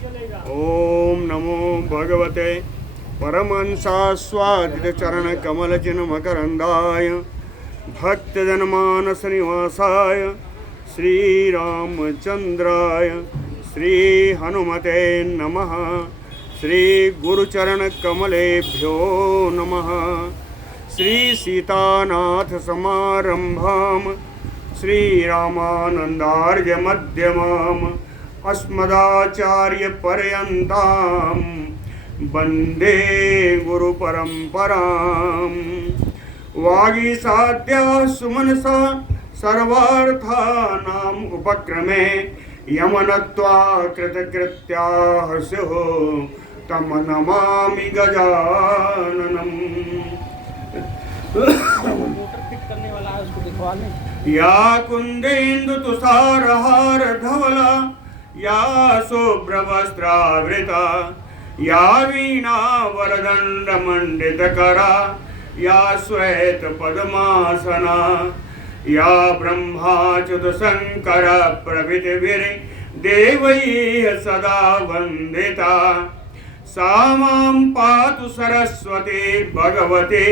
ओम नमो भगवते परमहंसास्वादित चरण कमल चिन्ह मकरंदाय भक्तजनमानस निवासाय श्री रामचंद्राय श्री हनुमते नमः। श्री गुरुचरण कमलेभ्यो नमः। श्री सीतानाथ समारंभाम श्री रामानंदार्य मध्यमाम अस्मदाचार्य पर्यन्ताम वंदे गुरु परंपराम। वागीसाद्या सुमनसा सर्वार्थानाम उपक्रमे यमनत्वा कृतकृत्याः स्युः तम नमामि गजाननम्। या कुंदेन्दु तुषारहार धवला या शुभ्रवस्त्रावृता या वीणा वरदंड मंडितकरा या श्वेत पद्मासना या ब्रह्माच्युत शंकर प्रभृतिभिः देवैः सदा वंदिता सा मां पातु सरस्वती भगवती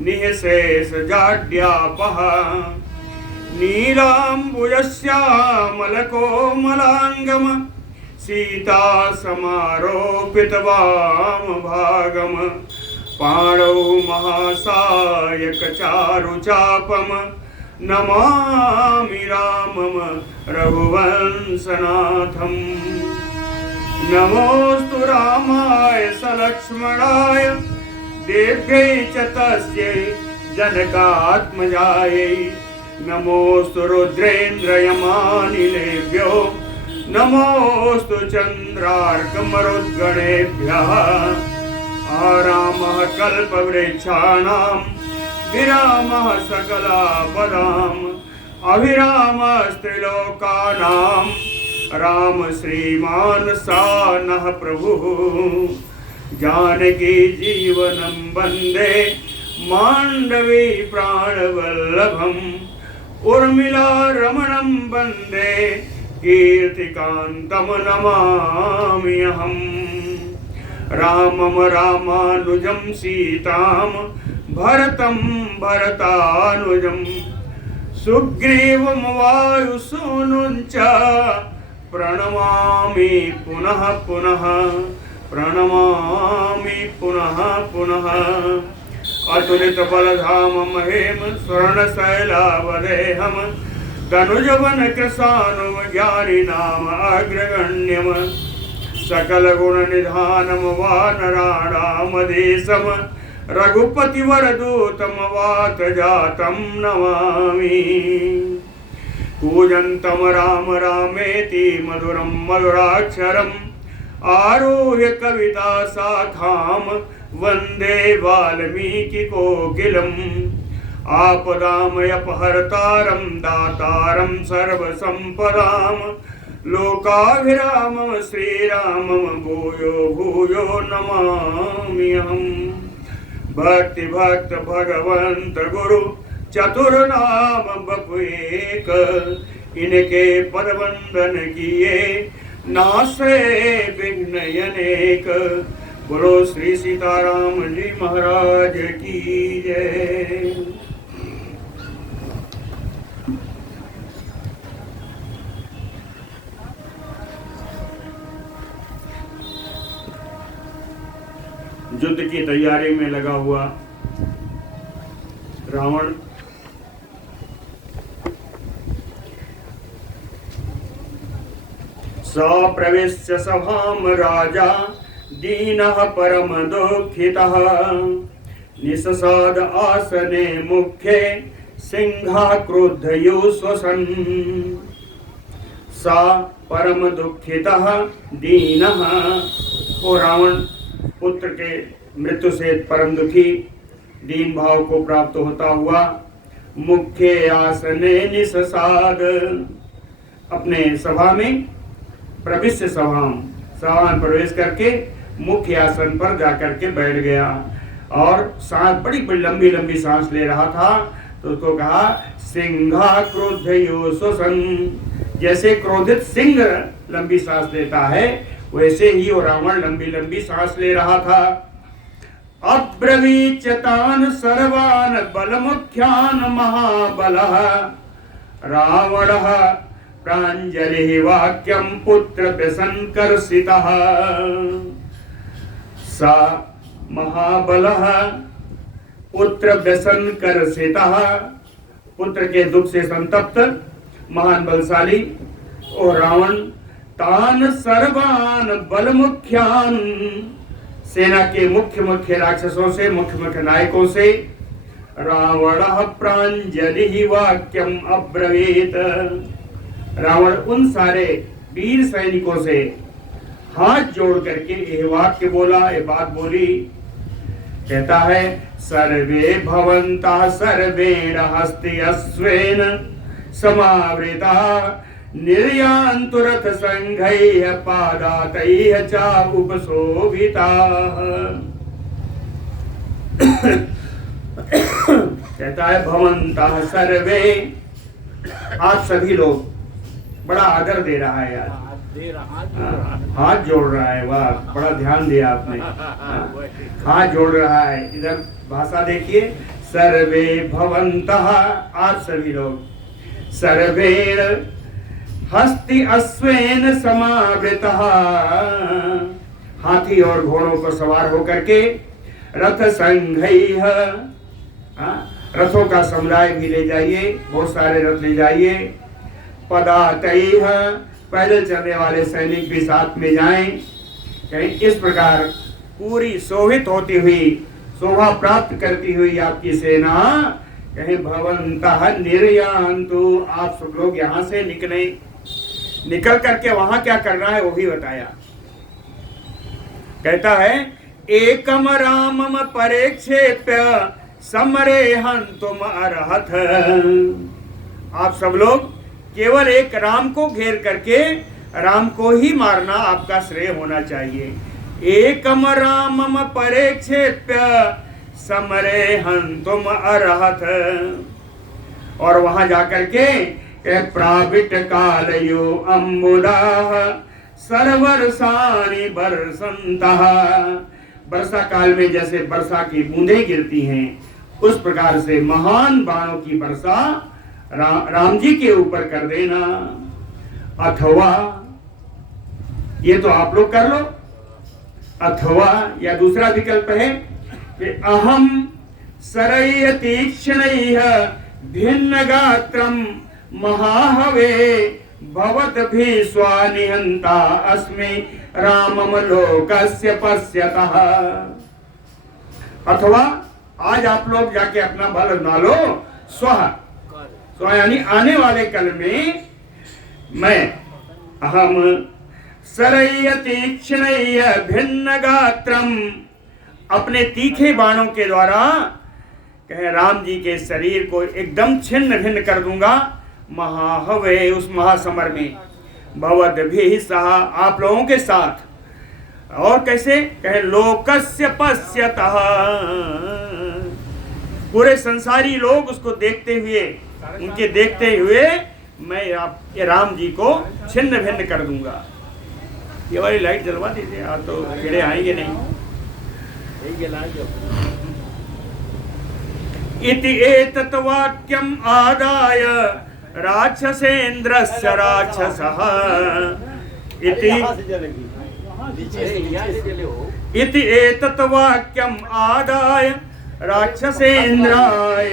निःशेष जाड्यापः। नीलाम्बुजश्यामलकोमलाङ्गम सीता समारोपित वामभागम पाणौ महासायक चारुचापम नमामि रामम रघुवंशनाथम। नमोस्तु रामाय सलक्ष्मणाय देव्यै च तस्यै जनकात्मजायै नमोस्तु रुद्रेन्द्रयमानिलेभ्यो नमोस्तु चन्द्रार्कमरुद्गणेभ्यः। आरामः कल्पवृक्षाणां विरामः सकलापदाम् अभिरामस्त्रिलोकानां राम श्रीमान् सा नः प्रभुः। जानकी जीवनं वन्दे मांडवी प्राणवल्लभम् उर्मिला रमणं वन्दे कीर्तिकान्तं नमामि अहम्। रामं रामानुजं सीतां भरतं भरतानुजं सुग्रीवं वायुसूनुं च प्रणमामि पुनः पुनः प्रणमामि पुनः पुनः। अतुलित बलधामं हेम स्वर्णशैलावदेहं तनुजवन कृशानुज्ञानिनाम अग्रगण्यं सकलगुणनिधानं वानराणामधीशं रघुपतिवरदूतं वातजातं नमामि। कूजन्तं राम रामेति मधुरं मधुराक्षरम् आरुह्य कविता शाखां वन्दे वाल्मीकिकोकिलम्। आपदामयपहर्तारं दातारं सर्वसम्पदां लोकाभिरामं श्रीरामं भूयो भूयो नमामि अहम्। भक्ति भक्त भगवंत गुरु चतुर्नाम बपुएक इनके पदवंदन किए नासे विघ्न अनेक। बोलो श्री सीताराम जी महाराज की जय। युद्ध की तैयारी में लगा हुआ रावण सप्रविश्य सभां राजा दीनः परम दुःखितः निससाद आसने मुख्ये सिंहाक्रुद्धयुश्वसन्। सा परम दुःखितः दीनः। वो रावण पुत्र के मृत्यु से परम दुखी दीन भाव को प्राप्त होता हुआ मुख्य आसने निससाद अपने सभा में प्रविश्य सभा में प्रवेश करके मुख्य आसन पर जाकर के बैठ गया और सांस बड़ी बड़ी लंबी लंबी सांस ले रहा था। तो उसको कहा सिंहाक्रुद्धयुश्वसन्। जैसे क्रोधित सिंह लंबी सांस लेता है वैसे ही वो रावण लंबी लंबी सांस ले रहा था। अब्रवीच्यतान सर्वान बलमुख्यान महाबलः रावणः प्राञ्जलिः वाक्यं पुत्र व्यसनकर्षितः। सा महाबलः पुत्र व्यसनकर्षितः, पुत्र के दुख से संतप्त महान बलशाली और रावण तान सर्वान बलमुख्यान, सेना के मुख्य मुख्य राक्षसों से, मुख्य मुख्य नायकों से रावणः प्राञ्जलिः वाक्यम अब्रवीत, रावण उन सारे वीर सैनिकों से हाथ जोड़ करके यह वाक्य बोला, ये बात बोली। कहता है सर्वे भवन्तः सर्वेण हस्ते अश्वेन समावृता निर्यान्तु रथ संघैः पादातैः च उपशोभिताः। कहता है भवन्तः सर्वे, आप सभी लोग, बड़ा आदर दे रहा है यार, हाथ जोड़ रहा है, वाह बड़ा ध्यान दिया आपने, हाथ जोड़ रहा है। इधर भाषा देखिए, सर्वे भवन्तः, आप सभी लोग, सर्वेण हस्ति अश्वेन समावृतः, हाथी और घोड़ों पर सवार होकर के, रथ संघैः, रथों का समुदाय भी ले जाइए, बहुत सारे रथ ले जाइए, पदातैः, पैदल चलने वाले सैनिक भी साथ में जाएं। कहीं इस प्रकार पूरी शोभित होती हुई, शोभा प्राप्त करती हुई आपकी सेना, कहीं भवन्तः निर्यान्तु, आप सब लोग यहाँ से निकले। निकल करके वहां क्या करना है वो भी बताया। कहता है एकम रामम परेक्षेप्य समरे हन्तुम अर्हथ, आप सब लोग केवल एक राम को घेर करके राम को ही मारना आपका श्रेय होना चाहिए। एकम रामम परेक्षेप्य समरे हन्तुम अर्हथ, और वहां जाकर के प्राविट कालयो अम्बुदाः सर्वर्षाणि बरसन्तः, वर्षा काल में जैसे वर्षा की बूंदें गिरती हैं, उस प्रकार से महान बाणों की वर्षा राम जी के ऊपर कर देना। अथवा, ये तो आप लोग कर लो, अथवा या दूसरा विकल्प है कि अहम सरैः तीक्ष्णैः भिन्न गात्रम महाहवे भवद्भिः स्वानिहन्ता अस्मि रामम लोकस्य पश्यतः। अथवा आज आप लोग जाके अपना बल बना लो, स्वः, तो यानी आने वाले कल में मैं अहम सरैः तीक्ष्णैः भिन्न गात्रम, अपने तीखे बाणों के द्वारा कहे राम जी के शरीर को एकदम छिन्न भिन्न कर दूंगा, महाहवे, उस महासमर में, भवद्भिः सह, आप लोगों के साथ। और कैसे कहे लोकस्य पश्यतः, पूरे संसारी लोग उसको देखते हुए, उनके देखते हुए मैं ये राम जी को छिन्न भिन्न कर दूंगा। ये वाली लाइट जलवा दीजिए, आप तो कीड़े आएंगे नहीं। इति एतत् वाक्यम् आदाय राक्षसेन्द्रस्य राक्षसः, इति एतत् वाक्यम् आदाय राक्षसेन्द्राय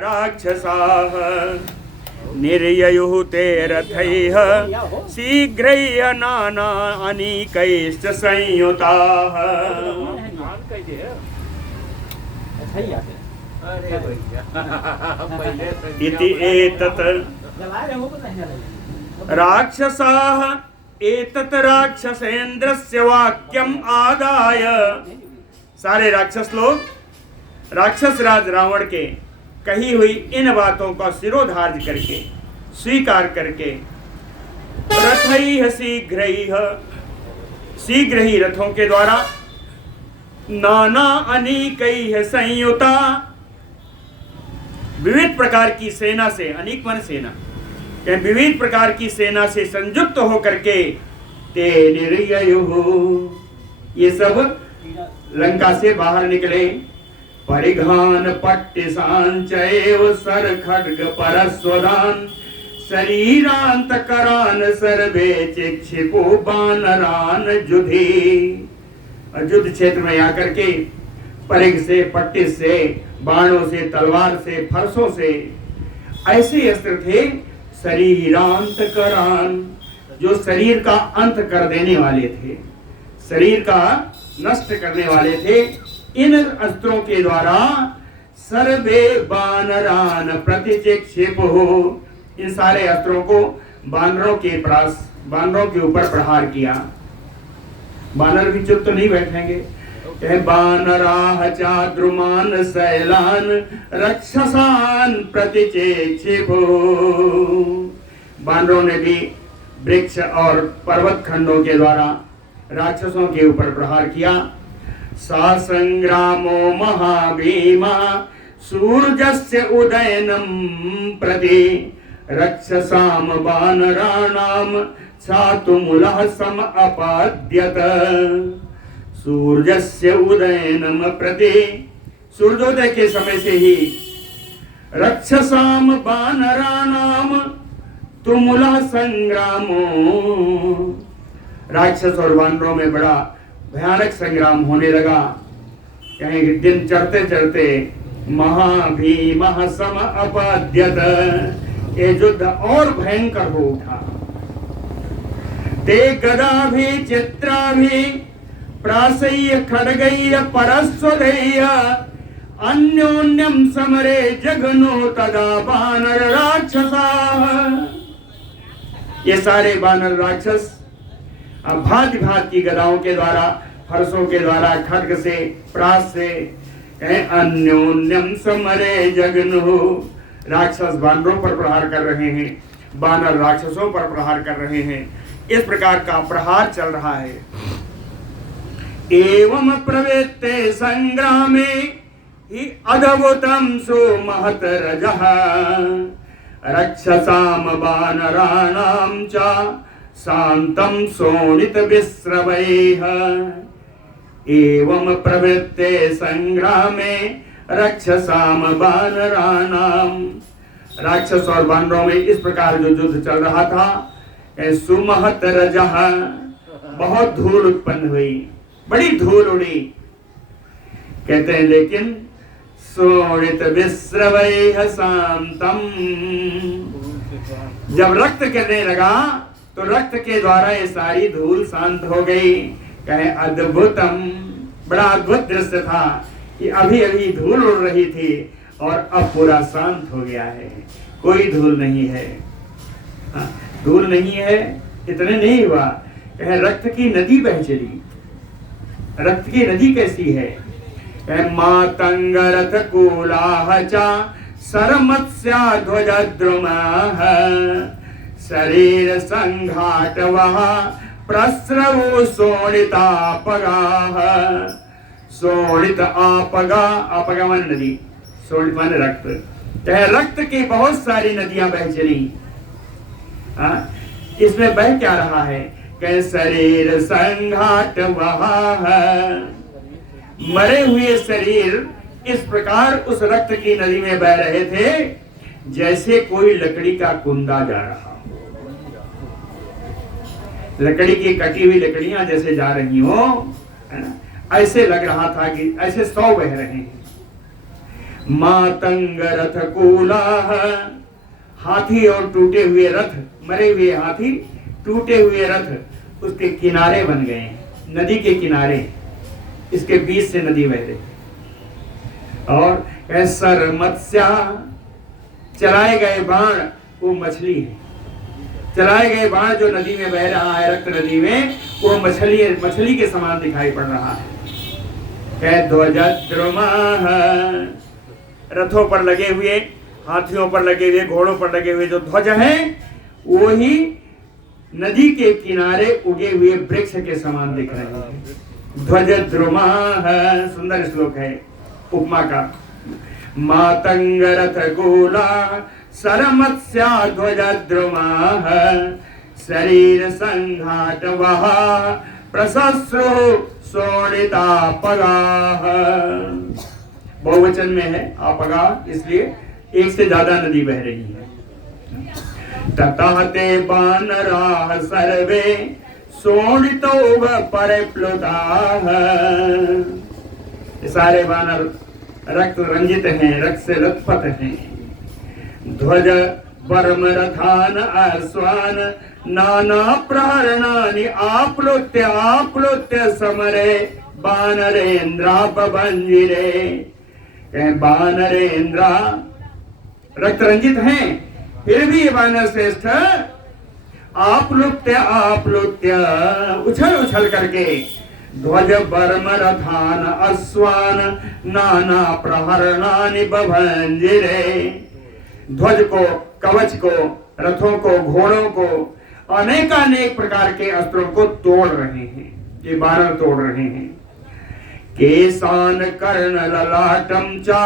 राक्षसाः निर्ययुः ते रथैः शीघ्रैः नाना अनीकैश्च संयुताः। इति एतत् राक्षसाः एतत् राक्षसेन्द्रस्य वाक्यम् आदाय, सारे राक्षस लोग राक्षस राज रावण के कही हुई इन बातों का सिरोधार्य करके, स्वीकार करके, रथैः शीघ्रैः, शीघ्र ही रथों के द्वारा, नाना अनीकैः संयुता, विविध प्रकार की सेना से, अनेक मन सेना, विविध प्रकार की सेना से संयुक्त होकर के ते निर्ययुः। ये सब लंका से बाहर निकले। परिघान पट्टिसांचैव सर खड्ग परस्वदान शरीरांतकरान सर्वे चिक्षिपो बानरान जुधि। युद्ध क्षेत्र में आकर के परिघ से, पट्टिस से, बाणों से, तलवार से, फरसों से, ऐसे अस्त्र थे शरीरांतकरान, जो शरीर का अंत कर देने वाले थे, शरीर का नष्ट करने वाले थे। इन अस्त्रों के द्वारा सर्वे बानरान प्रतिचिक्षिप हो, इन सारे अस्त्रों को बानरों के ऊपर प्रहार किया। बानर भी चुप तो नहीं बैठेंगे। बानराह चाद्रुमान शैलान रक्षसान प्रतिचिक्षिप। बानरों ने भी वृक्ष और पर्वत खंडों के द्वारा राक्षसों के ऊपर प्रहार किया। सा संग्रामो महाभीमा सूर्यस्य उदयनम प्रति रक्षसाम बानराणाम छातुमुलः सम अपाद्यत। सूर्यस्य उदयनम प्रति, सूर्योदय के समय से ही रक्षसाम बानराणाम तुमुलः संग्रामो, राक्षस और वानरों में बड़ा भयानक संग्राम होने लगा। कहें दिन चढ़ते चढ़ते महाभीमः सम अपाद्यत, ये युद्ध और भयंकर हो उठा। ते गदा भी चित्रा भी प्रासय्य खड्गय्य परस्वरय्य अन्योन्यम समरे जघनो तदा बानर राक्षसा। ये सारे बानर राक्षस अब भांति भांति की गदाओं के द्वारा, फरसों के द्वारा, खड्ग से, प्रास से, अन्योन्यम समरे जघनो, राक्षस बानरों पर प्रहार कर रहे हैं, बानर राक्षसों पर प्रहार कर रहे हैं। इस प्रकार का प्रहार चल रहा है। एवं प्रवृत्ते संग्रामे हि अद्भुतं सो महत रजः रक्षसाम बानराणां च शांतं शोणित विस्रवैः। एवं प्रवृत्ते संग्रामे रक्षसाम बानराणां, राक्षस और बानरों में इस प्रकार जो युद्ध चल रहा था, सुमहत रजः, बहुत धूल उत्पन्न हुई, बड़ी धूल उड़ी। कहते हैं लेकिन शोणित विस्रवैः शांतम, जब रक्त गिरने लगा तो रक्त के द्वारा ये सारी धूल शांत हो गई। कहे अद्भुतम, बड़ा अद्भुत दृश्य था कि अभी अभी धूल उड़ रही थी और अब पूरा शांत हो गया है, कोई धूल नहीं है। धूल नहीं है इतने नहीं हुआ, कहे रक्त की नदी बह चली। रक्त की नदी कैसी है? मातंग रथ कूलाह चा सरमत्स्या ध्वजद्रुमाः शरीर संघाट वहा प्रस्रवो शोणितापगाः। शोणित आपगा, आपगा मान नदी, शोणित मान रक्त। कहे रक्त की बहुत सारी नदियां बह चली। इसमें बह क्या रहा है? कहे शरीर संघाट वहा, मरे हुए शरीर इस प्रकार उस रक्त की नदी में बह रहे थे जैसे कोई लकड़ी का कुंदा जा रहा हो, लकड़ी की कटी हुई लकड़ियां जैसे जा रही हो, ऐसे लग रहा था कि ऐसे 100 बह रहे हैं। मातंग रथ कूलाह, हाथी और टूटे हुए रथ, मरे हुए हाथी, टूटे हुए रथ उसके किनारे बन गए हैं, नदी के किनारे, इसके बीच से नदी बह रही। और सर मत्स्या, चलाए गए बाण वो मछली है, चलाए गए बाण जो नदी में बह रहा है, रक्त नदी में, वो मछली के समान दिखाई पड़ रहा है। ध्वजद्रुमाः, रथों पर लगे हुए, हाथियों पर लगे हुए, घोड़ों पर लगे हुए जो ध्वज हैं, वो ही नदी के किनारे उगे हुए वृक्ष के समान दिख रहे हैं। ध्वजद्रुमाः, सुंदर श्लोक है उपमा का। मातंग रथ गोला सरमत्स्या ध्वजद्रुमाः शरीर संघाट वह प्रशस्त्रु शोणिता पगाह। बहुवचन में है अपगाह, इसलिए एक से ज्यादा नदी बह रही है। ततः ते बानराः सर्वे शोणितो परिप्लुताः। सारे बानर रक्त रंजित हैं, रक्त से लथपथ हैं। ध्वज वर्म रथान अश्वान नाना प्रहरणानि आप्लुत्य आप्लुत्य समरे बानरेन्द्रा बभंजिरे। बानरेन्द्रा रक्त रंजित हैं, फिर भी ये वानर श्रेष्ठ आप्लुत्य उछल उछल करके ध्वज वर्म रथान अश्वान नाना प्रहरणानि बभंजिरे। ध्वज को, कवच को, रथों को, घोड़ों को, अनेकानेक प्रकार के अस्त्रों को तोड़ रहे हैं, ये वानर तोड़ रहे हैं। केशान कर्ण ललाटम चा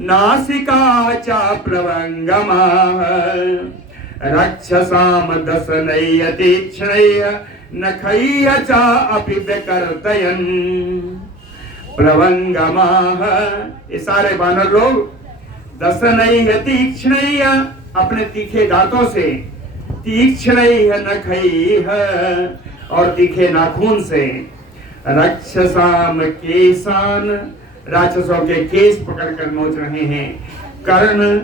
नासिका चा प्लवंगमाः रक्षसाम दशनैः तीक्ष्णैः नखैः चा अपि विकर्तयन् प्लवंगमाः। ये सारे वानर लोग दशनैः तीक्ष्णैः अपने तीखे दांतों से, तीक्ष्णैः नखैः और तीखे नाखून से, रक्षसाम केशान राक्षसों के केस पकड़कर नोच रहे हैं, कर्ण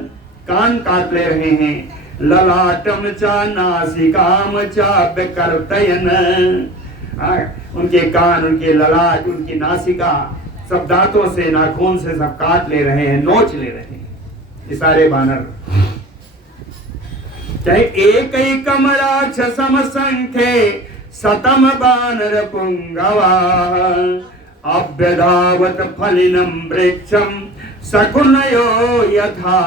कान काट ले रहे हैं, ललाटम चा नासिकाम चा विकर्तयन् उनके कान, उनके ललाट, उनकी नासिका सब दांतों से, नाखून से सब काट ले रहे हैं, नोच ले रहे हैं ये सारे बानर। चाहे एकैकम राक्षसम संख्ये शतम बानर पुंगवा अभ्यधावत फलिनं वृक्षं शकुनयो यथा।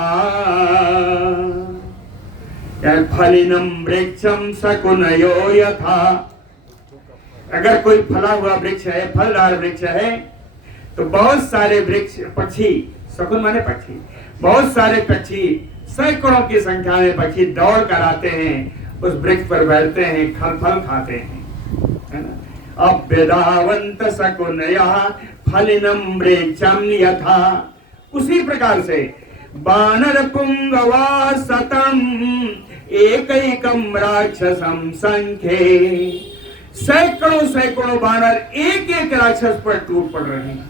फलिनं वृक्षं शकुनयो यथा। अगर कोई फला हुआ वृक्ष है, फलदार वृक्ष है, तो बहुत सारे वृक्ष पक्षी, शकुन माने पक्षी, बहुत सारे पक्षी, सैकड़ों की संख्या में पक्षी दौड़ कर आते हैं, उस वृक्ष पर बैठते हैं, फल खाते हैं, है ना। अभ्यधावन्त शकुनयः फलिनं वृक्षं यथा। उसी प्रकार से बानर पुंगवा शतम एकैकं राक्षसं संख्ये। सैकड़ों सैकड़ों बानर एक एक राक्षस पर टूट पड़ रहे हैं,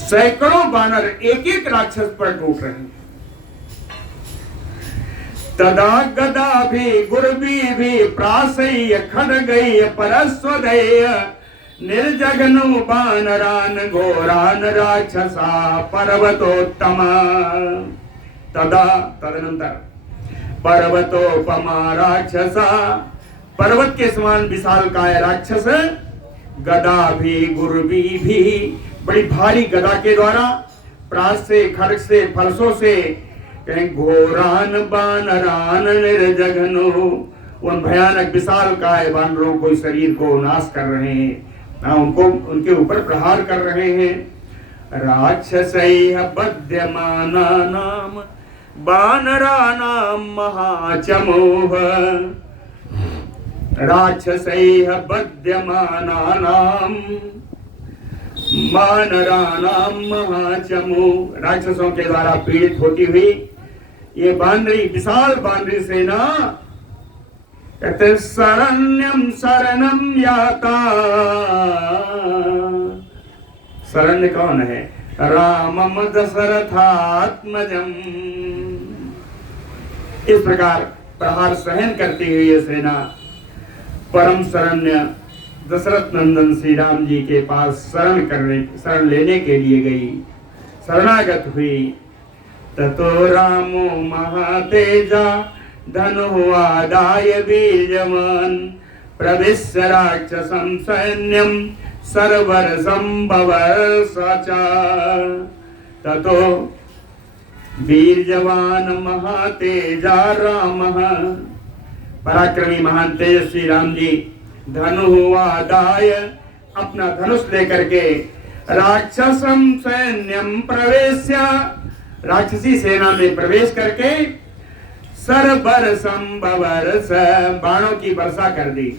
सैकड़ों बानर एक एक राक्षस पर टूट रहे हैं। तदा गदा भी गुरबी भी प्रासय खड्गय परस्वदय निर्जघनु बानरान घोरान राक्षसा पर्वतोत्तमा। तदा तदनंतर पर्वतोपमा राक्षसा, पर्वत के समान विशालकाय राक्षस, गदा भी गुरबी भी, बड़ी भारी गदा के द्वारा, प्रास से, खड्ग से, फरसों से, घोरान बानरान निर्जघनु, उन भयानक विशालकाय बानरों को, शरीर को नाश कर रहे हैं, उनको उनके ऊपर प्रहार कर रहे हैं। राक्षसैः बध्यमानानां बानराणां महाचमोः। राक्षसैः बध्यमानानां बानराणां महाचमोः। राक्षसों के द्वारा पीड़ित होती हुई ये बानरी, विशाल बानरी सेना, कहते शरण्यम शरणम याता। शरण्य कौन है? रामम दशरथात्मजम। इस प्रकार प्रहार सहन करती हुई ये सेना परम शरण्य दशरथ नंदन श्री राम जी के पास शरण लेने के लिए गई, शरणागत हुई। ततो रामो महातेजा धनुः आदाय बीजवान् प्रविश्य राक्षसं सैन्यं सर्वरसं बवर्ष च। ततो बीजवान् महातेजा रामः, पराक्रमी महान तेजस्वी राम जी धनुः आदाय, अपना धनुष लेकर के, राक्षसं सैन्यं प्रवेश्य, राक्षसी सेना में प्रवेश करके, सरबर संभवर्ष, बाणों की वर्षा कर दी।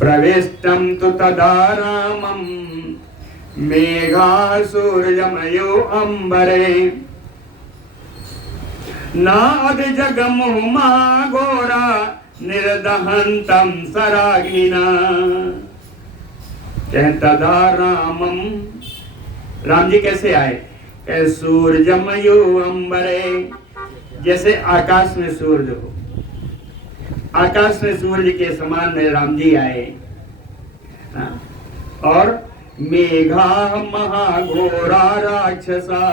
प्रविष्टम तु तदा रामम मेघा सूर्यमयो अंबरे, नाद जगमुह महाघोरा निर्दहंतम सराग्निना। तदा रामम, राम जी कैसे आए? सूर्यमयो अंबरे, जैसे आकाश में सूर्य हो, आकाश में सूर्य के समान में राम जी आए। और मेघा महाघोरा राक्षसा,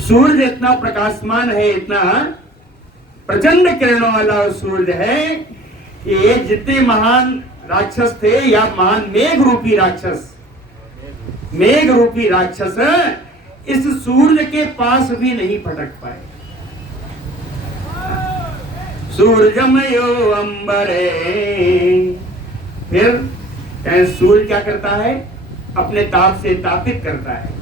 सूर्य इतना प्रकाशमान है, इतना प्रचंड किरणों वाला सूर्य है कि ये जितने महान राक्षस थे या महान मेघ रूपी राक्षस, मेघ रूपी राक्षस इस सूर्य के पास भी नहीं फटक पाए। सूर्यमयो अंबरे, फिर सूर्य क्या करता है? अपने ताप से तापित करता है।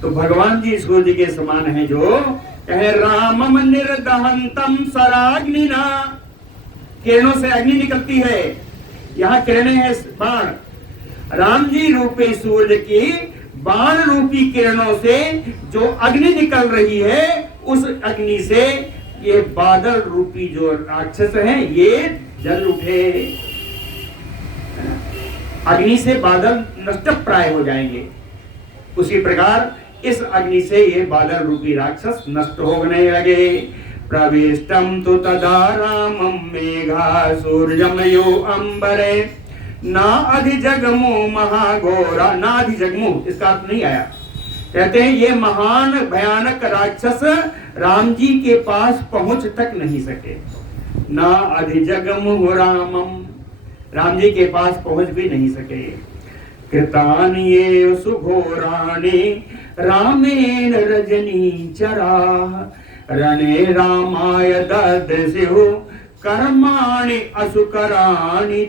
तो भगवान जी सूर्य के समान है, जो कहे रामम निर्दहंतम सराग्निना, किरणों से अग्नि निकलती है, यहाँ किरणें हैं बाण। राम जी रूपी सूर्य की बाण रूपी किरणों से जो अग्नि निकल रही है, उस अग्नि से ये बादल रूपी जो राक्षस हैं ये जल उठे। अग्नि से बादल नष्ट प्राय हो जाएंगे, उसी प्रकार इस अग्नि से ये बादल रूपी राक्षस नष्ट होने लगे। प्रविष्टम तो तदा रामम मेघा सूर्यमयो अंबरे, ना अधिजगमु महाघोरा, ना अधिजगमु इसका अर्थ नहीं आया। कहते हैं ये महान भयानक राक्षस राम जी के पास पहुंच तक नहीं सके। ना अधिजगमु रामम, राम जी के पास पहुंच भी नहीं सके। कृतानि ये सुघोराणि रामेण रजनी चरा, रणे रामाय ददृशु कर्माणि असुकराणि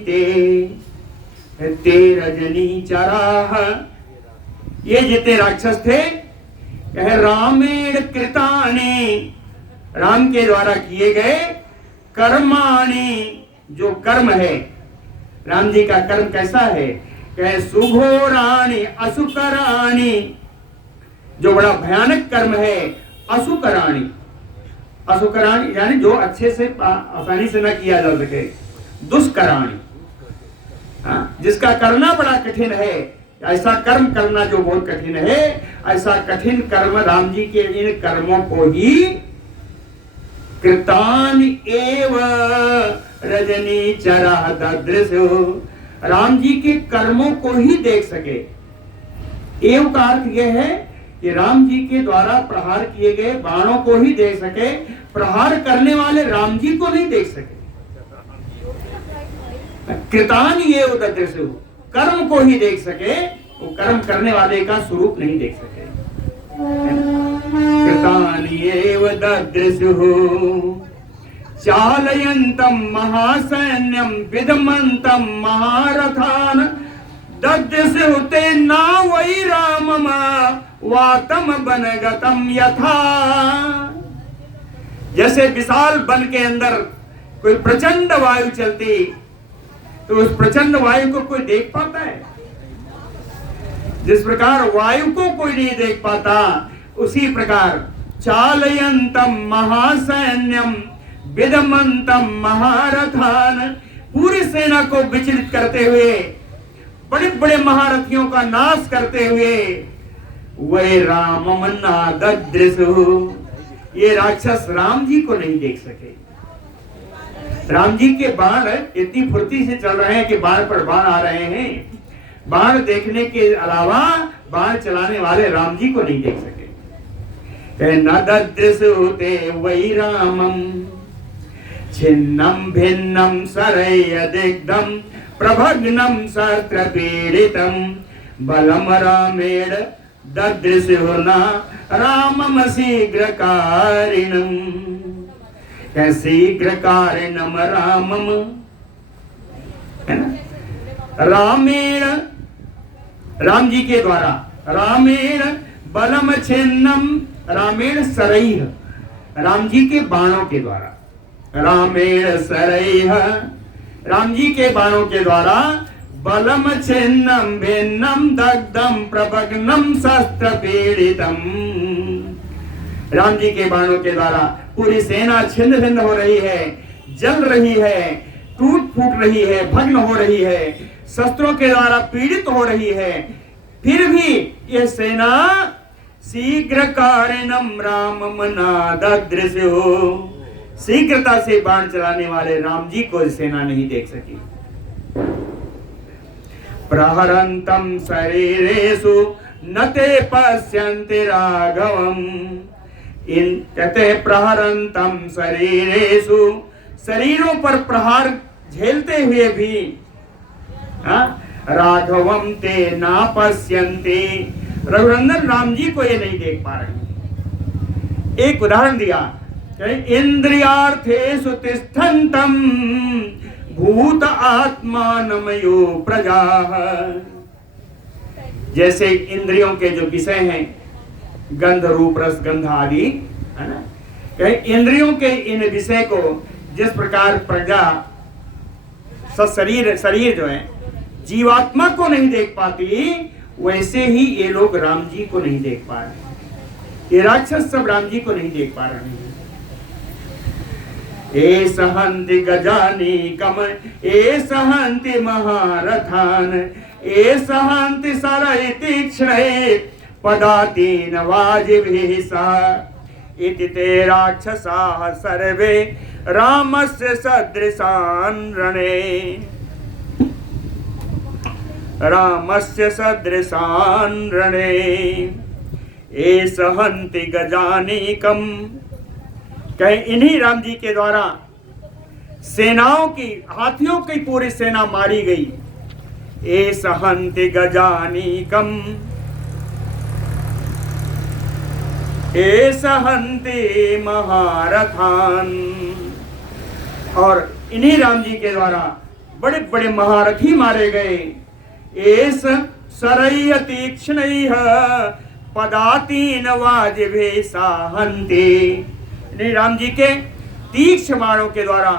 ते रजनी चराह। ये जितने राक्षस थे, कहे रामेण कृतानि, राम के द्वारा किए गए कर्माणि, जो कर्म है, राम जी का कर्म कैसा है? कहे सुघोराणि असुकराणि, जो बड़ा भयानक कर्म है। असुकराणि, असुकराणि यानी जो अच्छे से आसानी से न किया जा सके। दुष्कराणि, जिसका करना बड़ा कठिन है, ऐसा कर्म करना जो बहुत कठिन है, ऐसा कठिन कर्म राम जी के इन कर्मों को ही कृतान एव रजनी चरा ददृशु, राम जी के कर्मों को ही देख सके। एव का अर्थ यह है कि राम जी के द्वारा प्रहार किए गए बाणों को ही देख सके, प्रहार करने वाले राम जी को नहीं देख सके। कृतान ये ददृशु, कर्म को ही देख सके, वो कर्म करने वाले का स्वरूप नहीं देख सके। कृतान ये ददृशु चालयन्तम महासैन्यम विदमन्तम महारथान, ददृशु ते ना वै रामम वातम बनगतम यथा। जैसे विशाल वन के अंदर कोई प्रचंड वायु चलती, तो उस प्रचंड वायु को कोई देख पाता है? जिस प्रकार वायु को कोई नहीं देख पाता, उसी प्रकार चालयन्तम महासैन्यम विदमन्तम महारथान, पूरी सेना को विचलित करते हुए, बड़े बड़े महारथियों का नाश करते हुए, वही रामम न ददृशु, ये राक्षस राम जी को नहीं देख सके। राम जी के बाण इतनी फुर्ती से चल रहे हैं कि बाण पर बाण आ रहे हैं, बाण देखने के अलावा बाण चलाने वाले राम जी को नहीं देख सके। न ददृशु ते वै रामम छिन्नम भिन्नम सरय दिग्धम प्रभग्नम शस्त्र पीड़ितम बलम रामेण ददृशु न रामम शीघ्रकारिणम। शीघ्रकारिणम रामम, है ना, रामेण, राम जी के द्वारा, रामेण बलम छिन्नम, रामेण सरैः, राम जी के बाणों के द्वारा। रामेण सरैः, राम जी के बाणों के द्वारा बलम छिन्नम भिन्नम दग्धम प्रभग्नम शस्त्र पीड़ितम। राम जी के बाणों के द्वारा पूरी सेना छिन्न भिन्न हो रही है, जल रही है, टूट फूट रही है, भग्न हो रही है, शस्त्रों के द्वारा पीड़ित हो रही है। फिर भी यह सेना शीघ्र कारणम राम मनादृश्यो, शीघ्रता से बाण चलाने वाले राम जी को सेना नहीं देख सकी। प्रहरंतम शरीरेषु न ते पश्यन्ति राघवम, इन कहते प्रहरंतम शरीरेषु, शरीरों पर प्रहार झेलते हुए भी राघवम ते ना पश्यन्ति, रघुनंदन राम जी को ये नहीं देख पा रहे। एक उदाहरण दिया, इंद्रियार्थेषु तिष्ठन्तम भूत आत्मानमयो प्रजा, जैसे इंद्रियों के जो विषय हैं गंध रूप रस गंध आदि, है ना, इंद्रियों के इन विषय को जिस प्रकार प्रजा शरीर जो है जीवात्मा को नहीं देख पाती, वैसे ही ये लोग राम जी को नहीं देख पा रहे। ये राक्षस सब राम जी को नहीं देख पा रहे हैं। ए सहन्ति गजानीकम ए सहन्ति महारथान ए सहन्ति सरय तीक्ष्णे पदातीन वाजिभिः सह इति ते राक्षसाः सर्वे रामस्य सदृशान् रणे, रामस्य सदृशान् रणे ए सहन्ति गजानीकम, कहे इन्हीं राम जी के द्वारा सेनाओं की, हाथियों की पूरी सेना मारी गई। ए सहन्ति गजानीकम ए सहन्ति महारथान, और इन्हीं राम जी के द्वारा बड़े बड़े महारथी मारे गए। एस सरय तीक्ष्णैः पदातीन वाजिभिः साहन्ति, इन्हीं राम जी के तीक्ष्ण बाणों के द्वारा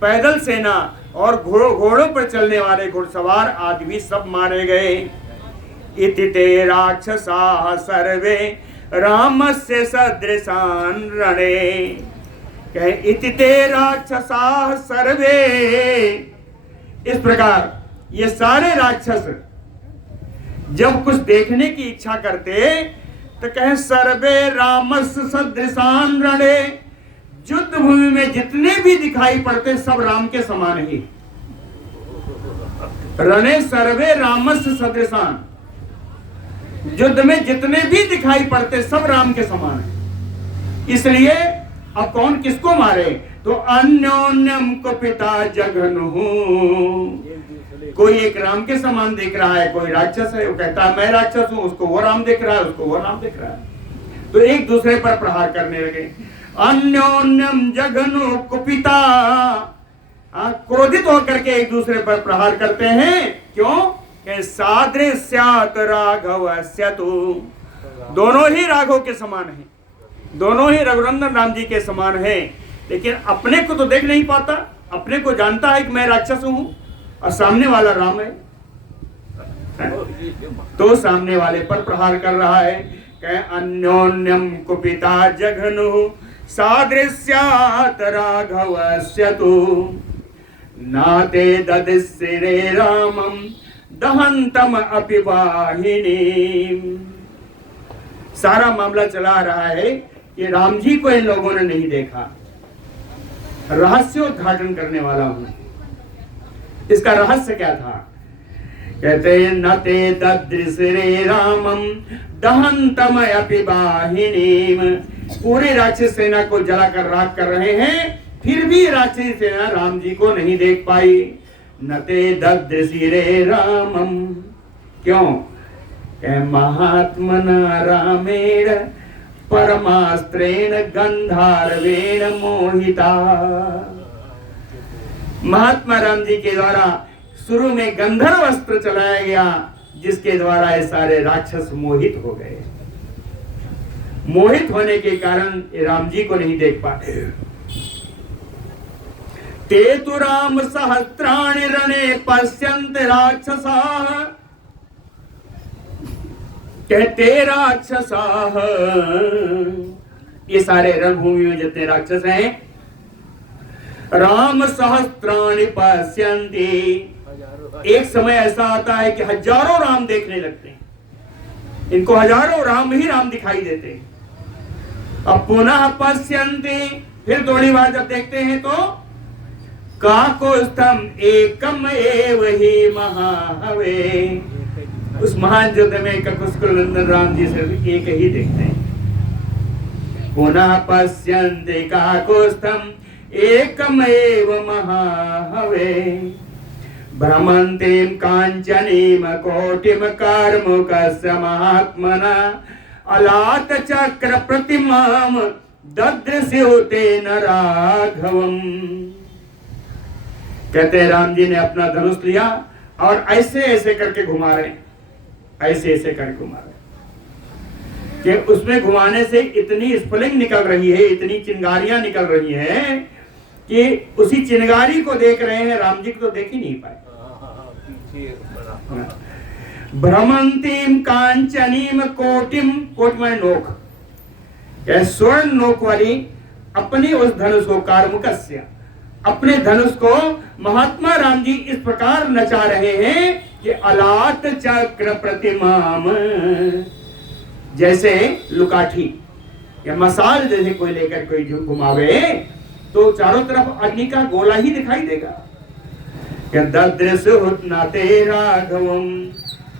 पैदल सेना और घोड़ों पर चलने वाले घुड़सवार आदि भी सब मारे गए। इति ते राक्षसाः सर्वे रामस्य सदृशान् रणे, कहे इति ते राक्षसाः सर्वे, इस प्रकार ये सारे राक्षस जब कुछ देखने की इच्छा करते तो कहे सर्वे रामस्य सदृशान् रणे, युद्ध भूमि में जितने भी दिखाई पड़ते सब राम के समान ही। रणे सर्वे रामस्य सदृशान्, युद्ध में जितने भी दिखाई पड़ते सब राम के समान है। इसलिए अब कौन किसको मारे, तो अन्योन्यम को पिता जघनुः, कोई एक राम के समान देख रहा है, कोई राक्षस है, वो कहता है मैं राक्षस हूं, उसको वो राम देख रहा है, उसको वो राम देख रहा है, तो एक दूसरे पर प्रहार करने लगे। अन्योन्यम जघनु कुपिता, क्रोधित होकर के एक दूसरे पर प्रहार करते हैं। क्यों? सादृश्यात् राघवस्य तु, दोनों ही राघव के समान हैं, दोनों ही रघुनंदन राम जी के समान हैं, लेकिन अपने को तो देख नहीं पाता, अपने को जानता है कि मैं राक्षस हूं और सामने वाला राम है, तो सामने वाले पर प्रहार कर रहा है। कह अन्योन्यम कुपिता जघनु सादृश्यात् राघवस्य तु नाते ददिशिरे रामम दहंतम अपि वाहिनी। सारा मामला चला रहा है कि राम जी को इन लोगों ने नहीं देखा। रहस्योद्घाटन करने वाला हूं। इसका रहस्य क्या था? कहते न ते ददृशिरे रामम दहंतम अपि वाहिनी, पूरी राक्षस सेना को जलाकर राख कर रहे हैं, फिर भी राक्षसी सेना राम जी को नहीं देख पाई। न ते ददृशिरे रामम, क्यों? महात्मना रामेण परमास्त्रेण गंधारवेण मोहिता। महात्मा राम जी के द्वारा शुरू में गंधर्व अस्त्र चलाया गया, जिसके द्वारा ये सारे राक्षस मोहित हो गए। मोहित होने के कारण राम जी को नहीं देख पाते। ते तु राम सहस्त्राणि रणे पश्यन्त राक्षसाः, कहते राक्षसाः, ये सारे रणभूमि में जितने राक्षस हैं, राम सहस्त्राणि पश्यन्ति, एक समय ऐसा आता है कि हजारों राम देखने लगते हैं, इनको हजारों राम ही राम दिखाई देते हैं। अब पुनः पश्यन्ति, फिर थोड़ी बार जब देखते हैं तो काकोस्थम एकम एव ही महाहवे, उस महान युद्ध में ककुस्कुलनंदन राम जी सिर्फ एक ही देखते हैं। पुनः पश्यन्ति काकोस्थम एकम एव महाहवे, भ्रमन्तीं काञ्चनीम कोटिम कार्मुकस्य महात्मना, अलात चक्र प्रतिमाम ददृश्युः तेन राघवम्। कहते हैं राम जी ने अपना धनुष लिया और ऐसे ऐसे करके घुमा रहे, ऐसे ऐसे करके घुमा रहे कि उसमें घुमाने से इतनी स्फुलिंग निकल रही है, इतनी चिंगारियां निकल रही हैं कि उसी चिंगारी को देख रहे हैं, राम जी को तो देख ही नहीं पाए। भ्रमंतीम कांचनीम कोटिम, कोट में नोक, स्वर्ण नोक वाली अपनी उस धनुष को, कार्मुकस्य, अपने धनुष को महात्मा राम जी इस प्रकार नचा रहे हैं कि अलात चक्र प्रतिमाम, जैसे लुकाठी या मसाल जैसे कोई लेकर कोई जो घुमावे तो चारों तरफ अग्नि का गोला ही दिखाई देगा। नाते राघवम,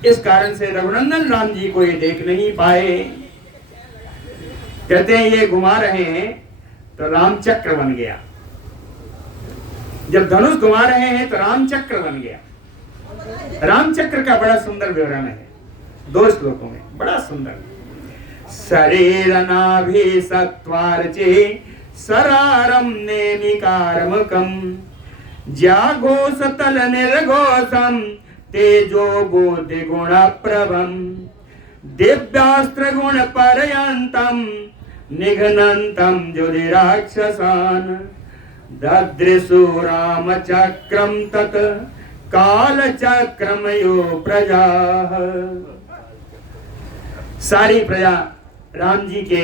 इस कारण से रघुनंदन राम जी को ये देख नहीं पाए। कहते हैं ये घुमा रहे हैं तो राम चक्र बन गया, जब धनुष घुमा रहे हैं तो राम चक्र बन गया। राम चक्र का बड़ा सुंदर विवरण है 2 श्लोकों में, बड़ा सुंदर। शरीर नाभि सत्वार्चे सरारम नेमिकारमकम, जाघोष तल निर्घोषम तेजो बुद्धि गुण प्रभम, दिव्यास्त्र गुण पर्यंतम निघ्नन्तम जुधि राक्षसान, ददृशु राम चक्रम तत् काल चक्रमयो प्रजा। सारी प्रजा राम जी के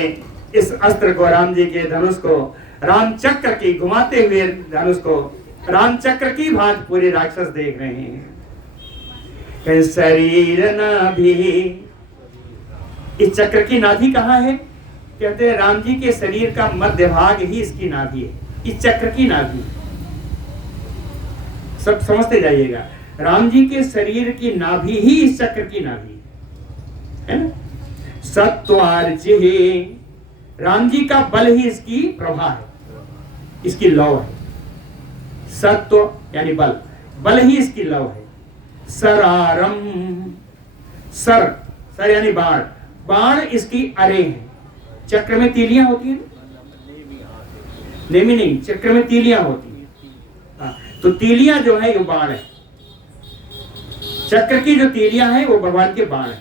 इस अस्त्र को, राम जी के धनुष को, राम चक्र की घुमाते हुए धनुष को राम चक्र की भांति पूरे राक्षस देख रहे हैं। शरीर नाभि, इस चक्र की नाभि कहाँ है? कहते हैं राम जी के शरीर का मध्य भाग ही इसकी नाभि है, इस चक्र की नाभि। सब समझते जाइएगा, राम जी के शरीर की नाभि ही इस चक्र की नाभि है ना। सत्वार्चे, राम जी का बल ही इसकी प्रभा है, इसकी लौ है। सत्व यानी बल, बल ही इसकी लौ है। सरारम, सर, सर यानी बाण, बाण इसकी अरे है। चक्र में तीलियां होती है, नेमी नहीं, चक्र में तीलियां होती है। तो तीलियां जो है वो बाण है, चक्र की जो तीलियां हैं वो भगवान के बाण है।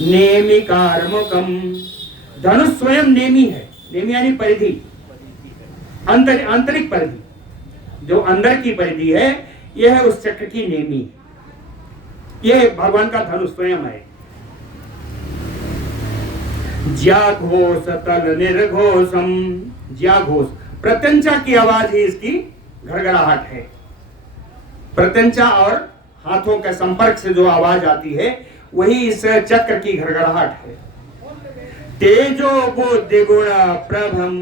नेमी कारमुकम, धनुष स्वयं नेमी है। नेमी यानी परिधि, आंतरिक परिधि, जो अंदर की परिधि है, यह है उस चक्र की नेमी। यह भगवान का धनुष स्वयं है। ज्याघोष तल निर्घोषम, ज्याघोष प्रत्यंचा की आवाज ही इसकी घड़घड़ाहट है। प्रत्यंचा और हाथों के संपर्क से जो आवाज आती है वही इस चक्र की घड़घड़ाहट है। तेजो बुद्धि गुण प्रभम,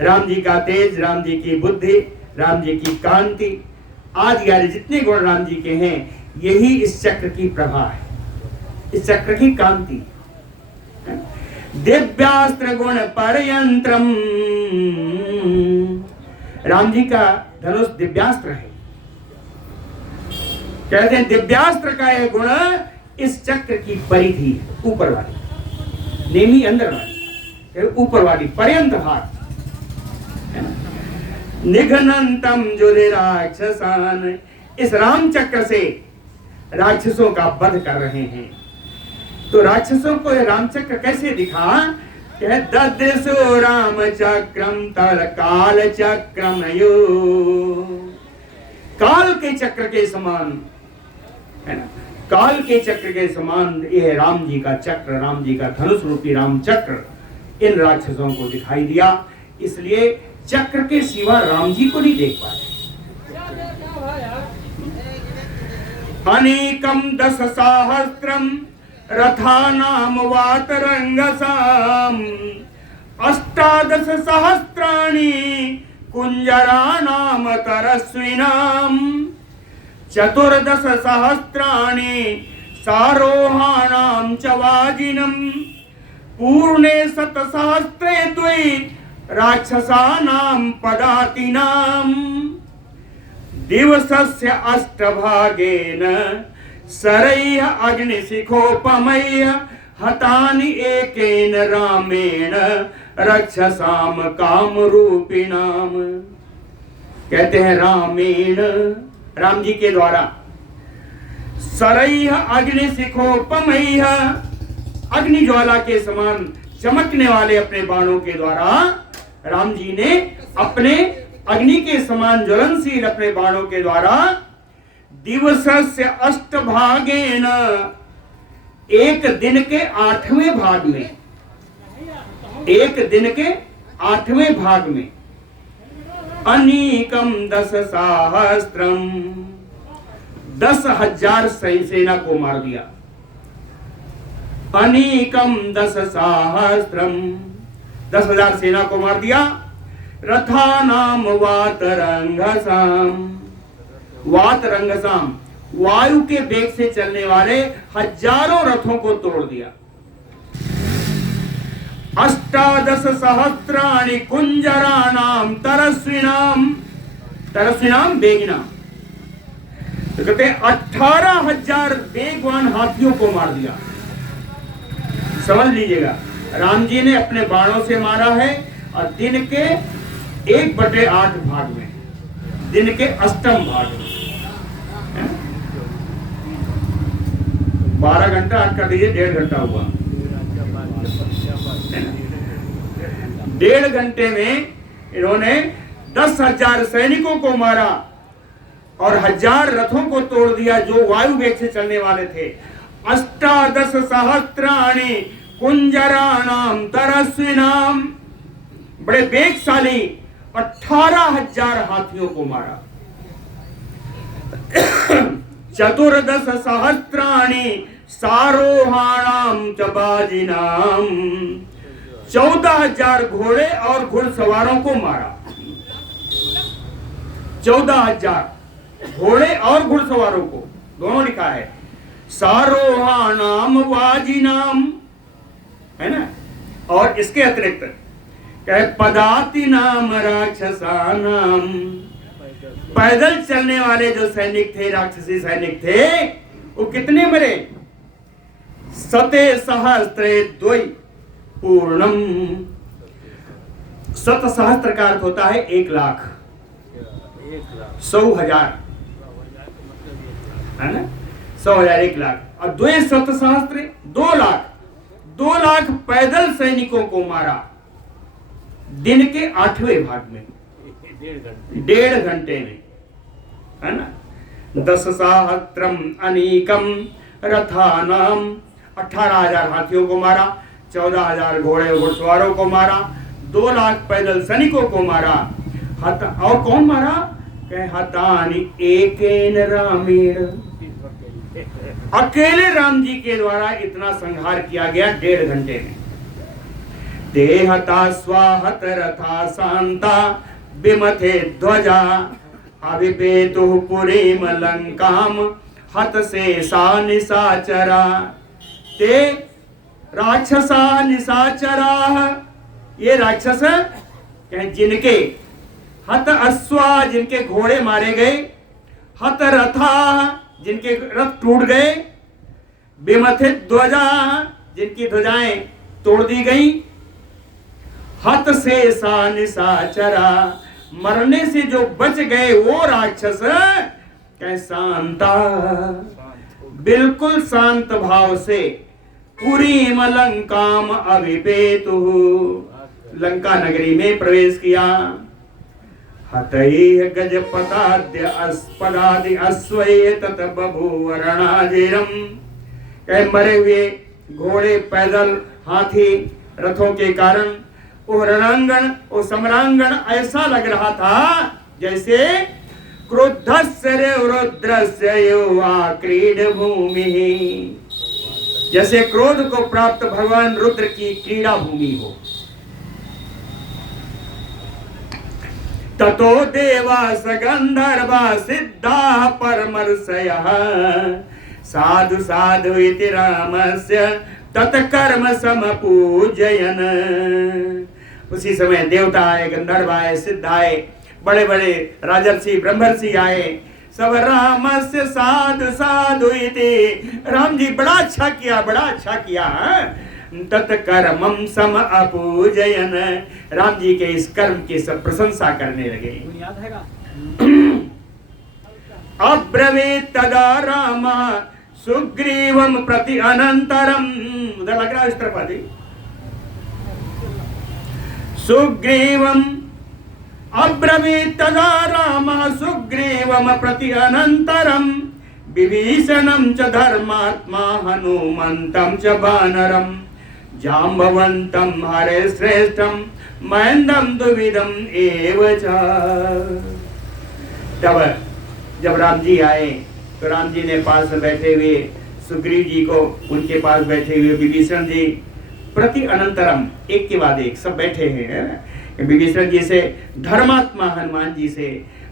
राम जी का तेज, राम जी की बुद्धि, राम जी की कांति आदि जितने गुण राम जी के हैं, यही इस चक्र की प्रभा है, इस चक्र की कांति। दिव्यास्त्र गुण परयंत्रम, राम जी का धनुष दिव्यास्त्र है। कहते हैं दिव्यास्त्र का यह गुण इस चक्र की परिधि है, ऊपर वाली, नेमी अंदर वाली, ऊपर वाली पर्यंत हाथ। निघ्नन्तम जुधि राक्षसान, इस राम चक्र से राक्षसों का वध कर रहे हैं। तो राक्षसों को यह रामचक्र कैसे दिखा ददृशो राम चक्रम तल काल चक्रम यो, काल के चक्र के समान है ना, काल के चक्र के समान यह राम जी का चक्र, राम जी का धनुष रूपी राम चक्र इन राक्षसों को दिखाई दिया। इसलिए चक्र के सिवा राम जी को नहीं देख पाए। अनेकम 10,000 रथानाम वातरंगसाम 18 सहस्राणि कुंजरानाम तरस्विनाम 14 सहस्राणि सारोहाणाम च वाजिनम पूर्णे 7 सहस्रे द्वै राक्षसानाम पदातिनाम दिवसस्य अष्टभागेन सरैः अग्निशिखोपमैः हतानि एकेन रामेण रक्षसाम कामरूपिणाम। कहते हैं रामेण, राम जी के द्वारा, सरैः अग्निशिखोपमैः, अग्नि ज्वाला के समान चमकने वाले अपने बाणों के द्वारा राम जी ने अपने अग्नि के समान ज्वलनशील अपने बाणों के द्वारा दिवसस्य अष्टभागेन, एक दिन के 8वें भाग में, एक दिन के 8वें भाग में अनीकम 10,000 10,000 सेना को मार दिया। अनीकम 10,000 10,000 सेना को मार दिया। रथानाम वातरंगसाम, वातरंगसाम वायु के वेग से चलने वाले हजारों रथों को तोड़ दिया। 18 सहस्राणि कुंजरानाम तरस्विनाम, तरस्विनाम बेगिनाम, तो कहते 18,000 वेगवान हाथियों को मार दिया। समझ लीजिएगा, राम जी ने अपने बाणों से मारा है और दिन के 1/8 भाग में, दिन के अष्टम भाग में, 12 घंटा 8 कर दीजिए, 1.5 घंटा हुआ। 1.5 घंटे में इन्होंने 10,000 सैनिकों को मारा और 1000 रथों को तोड़ दिया जो वायु वेग से चलने वाले थे। 18 सहस्राणि कुंजराणाम तरस्विनाम, बड़े वेगशाली 18,000 हाथियों को मारा। 14 सहस्राणि सारोहाणाम च बाजिनाम, 14,000 घोड़े और घुड़सवारों को मारा। 14,000 घोड़े और घुड़सवारों को, दोनों लिखा है। सारोहाणाम वाजिनाम, है ना, और इसके अतिरिक्त पदाति नाम राक्षसानाम, पैदल चलने वाले जो सैनिक थे, राक्षसी सैनिक थे, वो कितने मरे? 7 सहस्त्रे द्वै पूर्णम। 7 सहस्त्र का अर्थ होता है 1 लाख, 100,000, है ना, 100,000 1 लाख, और 2 7 सहस्त्र 2 लाख, 2 लाख पैदल सैनिकों को मारा दिन के 8वें भाग में, 1.5 घंटे में, है ना। 10 सहस्त्रम अनीकम रथानाम, 18,000 हाथियों को मारा, 14,000 घोड़े और घुड़सवारों को मारा, 2 लाख पैदल सैनिकों को मारा। और कौन मारा? हतानि एकेन रामेण, अकेले राम जी के द्वारा इतना संहार किया गया 1.5 घंटे में। देहता स्वाहत रथा शांता विमथे ध्वजा अभिपेतु पुरीम लंकाम हत शेषा निशाचरा। ते राक्षसा निशाचरा, ये राक्षस जिनके हत अश्वा, जिनके घोड़े मारे गए, हत रथा, जिनके रथ टूट गए, विमथित ध्वजा, जिनकी ध्वजाएं तोड़ दी गई, हत शेषा निशाचरा, मरने से जो बच गए वो राक्षस शांता, बिल्कुल शांत भाव से पुरीम लंकाम अभिपेतु, लंका नगरी में प्रवेश किया। हतैः गजपताद्य अस्पदादि अश्वैः तत बभूव रणाजिरम, कहे मरे हुए घोड़े, पैदल, हाथी, रथों के कारण वो रणांगण, वो सम्रांगण ऐसा लग रहा था जैसे क्रोधस्य रुद्रस्य युवा क्रीड भूमि, जैसे क्रोध को प्राप्त भगवान रुद्र की क्रीड़ा भूमि हो। ततो देवास गंधर्वा सिद्धाः परमर्षयः साधु साधु इति रामस्य तत्कर्म समपूजयन्। उसी समय देवता आए, गंधर्व आए, सिद्ध आए, बड़े बड़े राजर्षि ब्रह्मर्षि आए, सब रामस्य साधु साधु इति, राम जी बड़ा अच्छा किया, बड़ा अच्छा किया, तत्कर्मम सम अपूजयन, राम जी के इस कर्म की सब प्रशंसा करने लगे। अब्रवीत तदा राम सुग्रीवम प्रति अनंतरम, उधर लग रहा है इस तरफ आदि, सुग्रीवम अब्रवीत तदा राम सुग्रीवम प्रति अनंतरम विभीषणं च धर्मात्मा हनुमन्तं च वानरं जाम्बवन्तं हरे श्रेष्ठं महेन्द्रं द्विविधं एव च। तब जब राम जी आए तो राम जी ने पास में बैठे हुए सुग्रीव जी को, उनके पास बैठे हुए विभीषण जी, प्रति अनंतरम, एक के बाद एक सब बैठे हैं। विभीषण जी से, धर्मात्मा हनुमान जी से,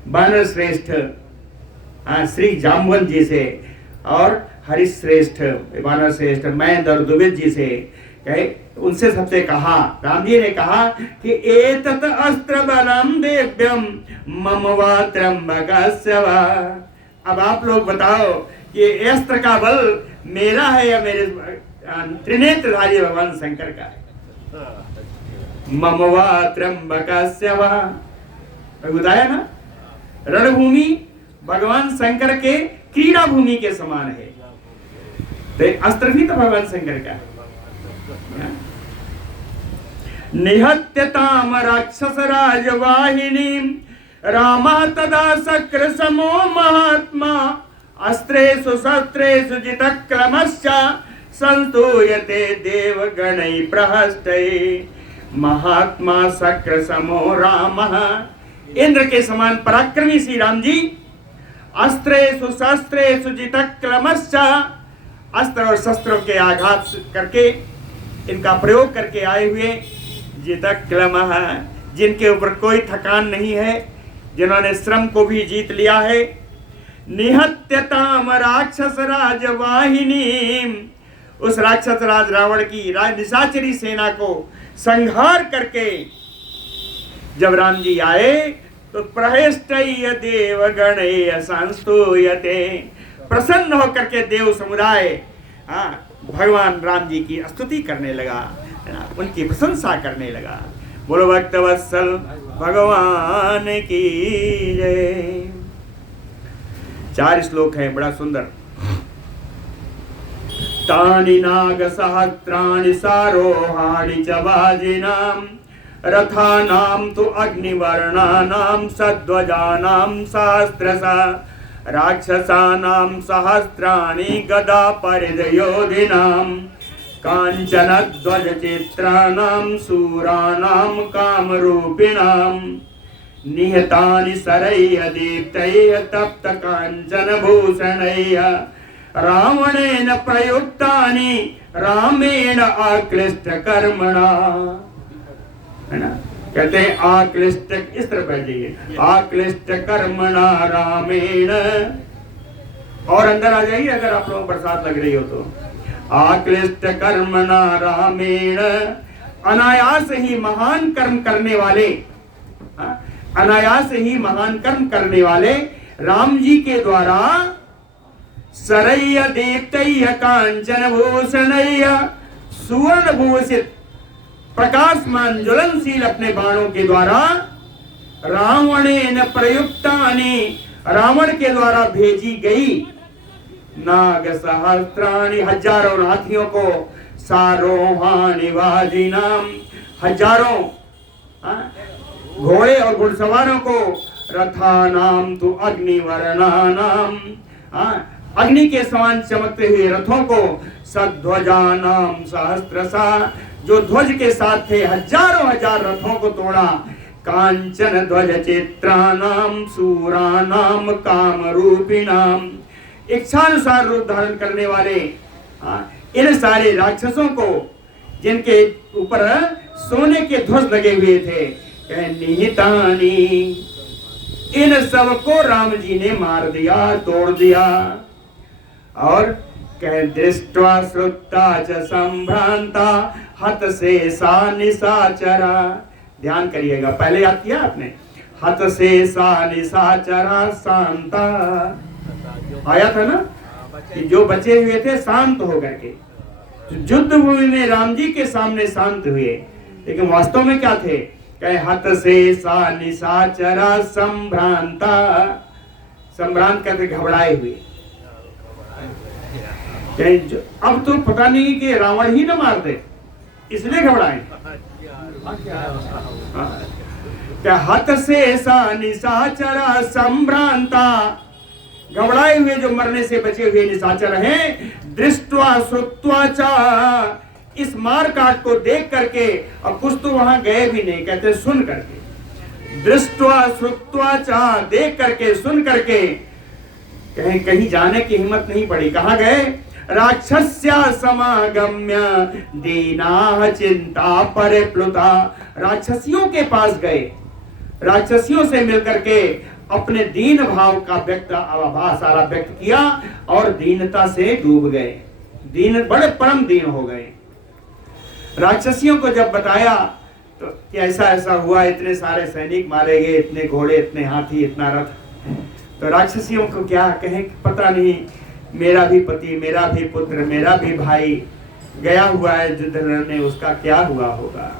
वानर श्रेष्ठ श्री जाम्बवन जी से, और हरिश्रेष्ठ वानर श्रेष्ठ महेंद्र और द्विविध जी से, कहे उनसे सबसे कहा, राम जी ने कहा कि एतत् अस्त्र बलम देव्यम मम वा त्र्यंबकस्य वा। अब आप लोग बताओ कि अस्त्र का बल मेरा है या मेरे त्रिनेत्रधारी भगवान शंकर का है। मम वा त्र्यंबकस्य वा, बताया ना, रणभूमि भगवान शंकर के क्रीड़ा भूमि के समान है, तो अस्त्र भी तो भगवान शंकर का है। निहत्यताम राक्षस राजवाहिनी रामः तदा शक्र समो महात्मा अस्त्रेषु शस्त्रेषु जितक्रमश्च संस्तूयते देवगणैः प्रहस्तैः। महात्मा शक्र समो रामः, इंद्र के समान पराक्रमी श्री राम जी, अस्त्रेषु शस्त्रेषु जितक्रमश्च, अस्त्र और शस्त्रों के आघात करके, इनका प्रयोग करके आए हुए, जितक्रमः, जिनके ऊपर कोई थकान नहीं है, जिन्होंने श्रम को भी जीत लिया है। निहत्यताम राक्षस राजवाहिनी, उस राक्षस राज रावण की निशाचरी सेना को संहार करके जब राम जी आए तो प्रहष्टय देवगणैः संस्तूयते, प्रसन्न होकर के देव समुदाय भगवान राम जी की स्तुति करने लगा, उनकी प्रशंसा करने लगा। बोलो भक्तवत्सल भगवान की जय। 4 श्लोक हैं, बड़ा सुंदर। तानि नाग सहस्राणि सारोहाणि च वाजिनां रथानां तु अग्निवर्णानां सध्वजानां सहस्रशः राक्षसानां सहस्राणि गदा परिधयोधिनां कांचन ध्वज चित्राणां शूराणां कामरूपिणां निहतानि सरैः दीप्तैः तप्त कांचन भूषणैः रावणेन प्रयुक्तानि रामेण आक्लिष्ट कर्मणा। है ना, कहते हैं आक्लिष्ट, इस तरह बैठ जाइए, आक्लिष्ट कर्मणा रामेण, और अंदर आ जाइए अगर आप लोगों को बरसात लग रही हो तो। आक्लिष्ट कर्मणा रामेण, अनायास ही महान कर्म करने वाले, अनायास ही महान कर्म करने वाले राम जी के द्वारा सरैया दीप्तैः कांचन भूषणैः, सुवर्ण भूषित प्रकाशमान ज्वलनशील अपने बाणों के द्वारा, रावणेन प्रयुक्तानि, रावण के द्वारा भेजी गई, नाग सहस्त्राणि, हजारों हाथियों को, सारोहानि वाजिनाम, हजारों घोड़े और घुड़सवारों को, रथानाम तु अग्निवर्णानाम, अग्नि के समान चमकते हुए रथों को, सध्वजानाम सहस्त्रसा, जो ध्वज के साथ थे हजारों हजार रथों को तोड़ा, कांचन ध्वज चित्रानाम सूरानाम कामरूपिणाम, इच्छानुसार रूप धारण करने वाले इन सारे राक्षसों को, जिनके ऊपर सोने के ध्वज लगे हुए थे, निहितानी, इन सब को राम जी ने मार दिया, तोड़ दिया। और कह दृष्टवा श्रुता च संभ्रांता हत से सा निशाचरा, ध्यान करिएगा, पहले याद किया आपने, हत से सा निशाचरा शांता, आया था ना कि जो बचे हुए थे शांत होकर के युद्ध भूमि में राम जी के सामने शांत हुए, लेकिन वास्तव में क्या थे, कहे हत से सा निशाचरा संभ्रांता, संभ्रांत करके घबराए हुए, अब तो पता नहीं कि रावण ही न मार दे इसलिए घबराए। क्या हत से सा निशाचरा संभ्रांता, घबराए हुए जो मरने से बचे हुए निशाचर हैं, दृष्टवा श्रुत्वा च, इस मार काट को देख करके, और कुछ तो वहां गए भी नहीं, कहते सुन करके, दृष्टवा श्रुत्वा च, देख करके सुन करके, कहीं कहीं जाने की हिम्मत नहीं पड़ी, कहां गए, राक्षस्या समागम्य दीना चिंता परिप्लुता, राक्षसियों के पास गए, राक्षसियों से मिलकर के अपने दीन भाव का सारा व्यक्त किया और दीनता से डूब गए, दीन बड़े परम दीन हो गए। राक्षसियों को जब बताया तो कि ऐसा ऐसा हुआ, इतने सारे सैनिक मारे गए, इतने घोड़े, इतने हाथी, इतना रथ, तो राक्षसियों को क्या कहें, पता नहीं, मेरा भी पति, मेरा भी पुत्र, मेरा भी भाई गया हुआ है युद्ध लड़ने, उसका क्या हुआ होगा।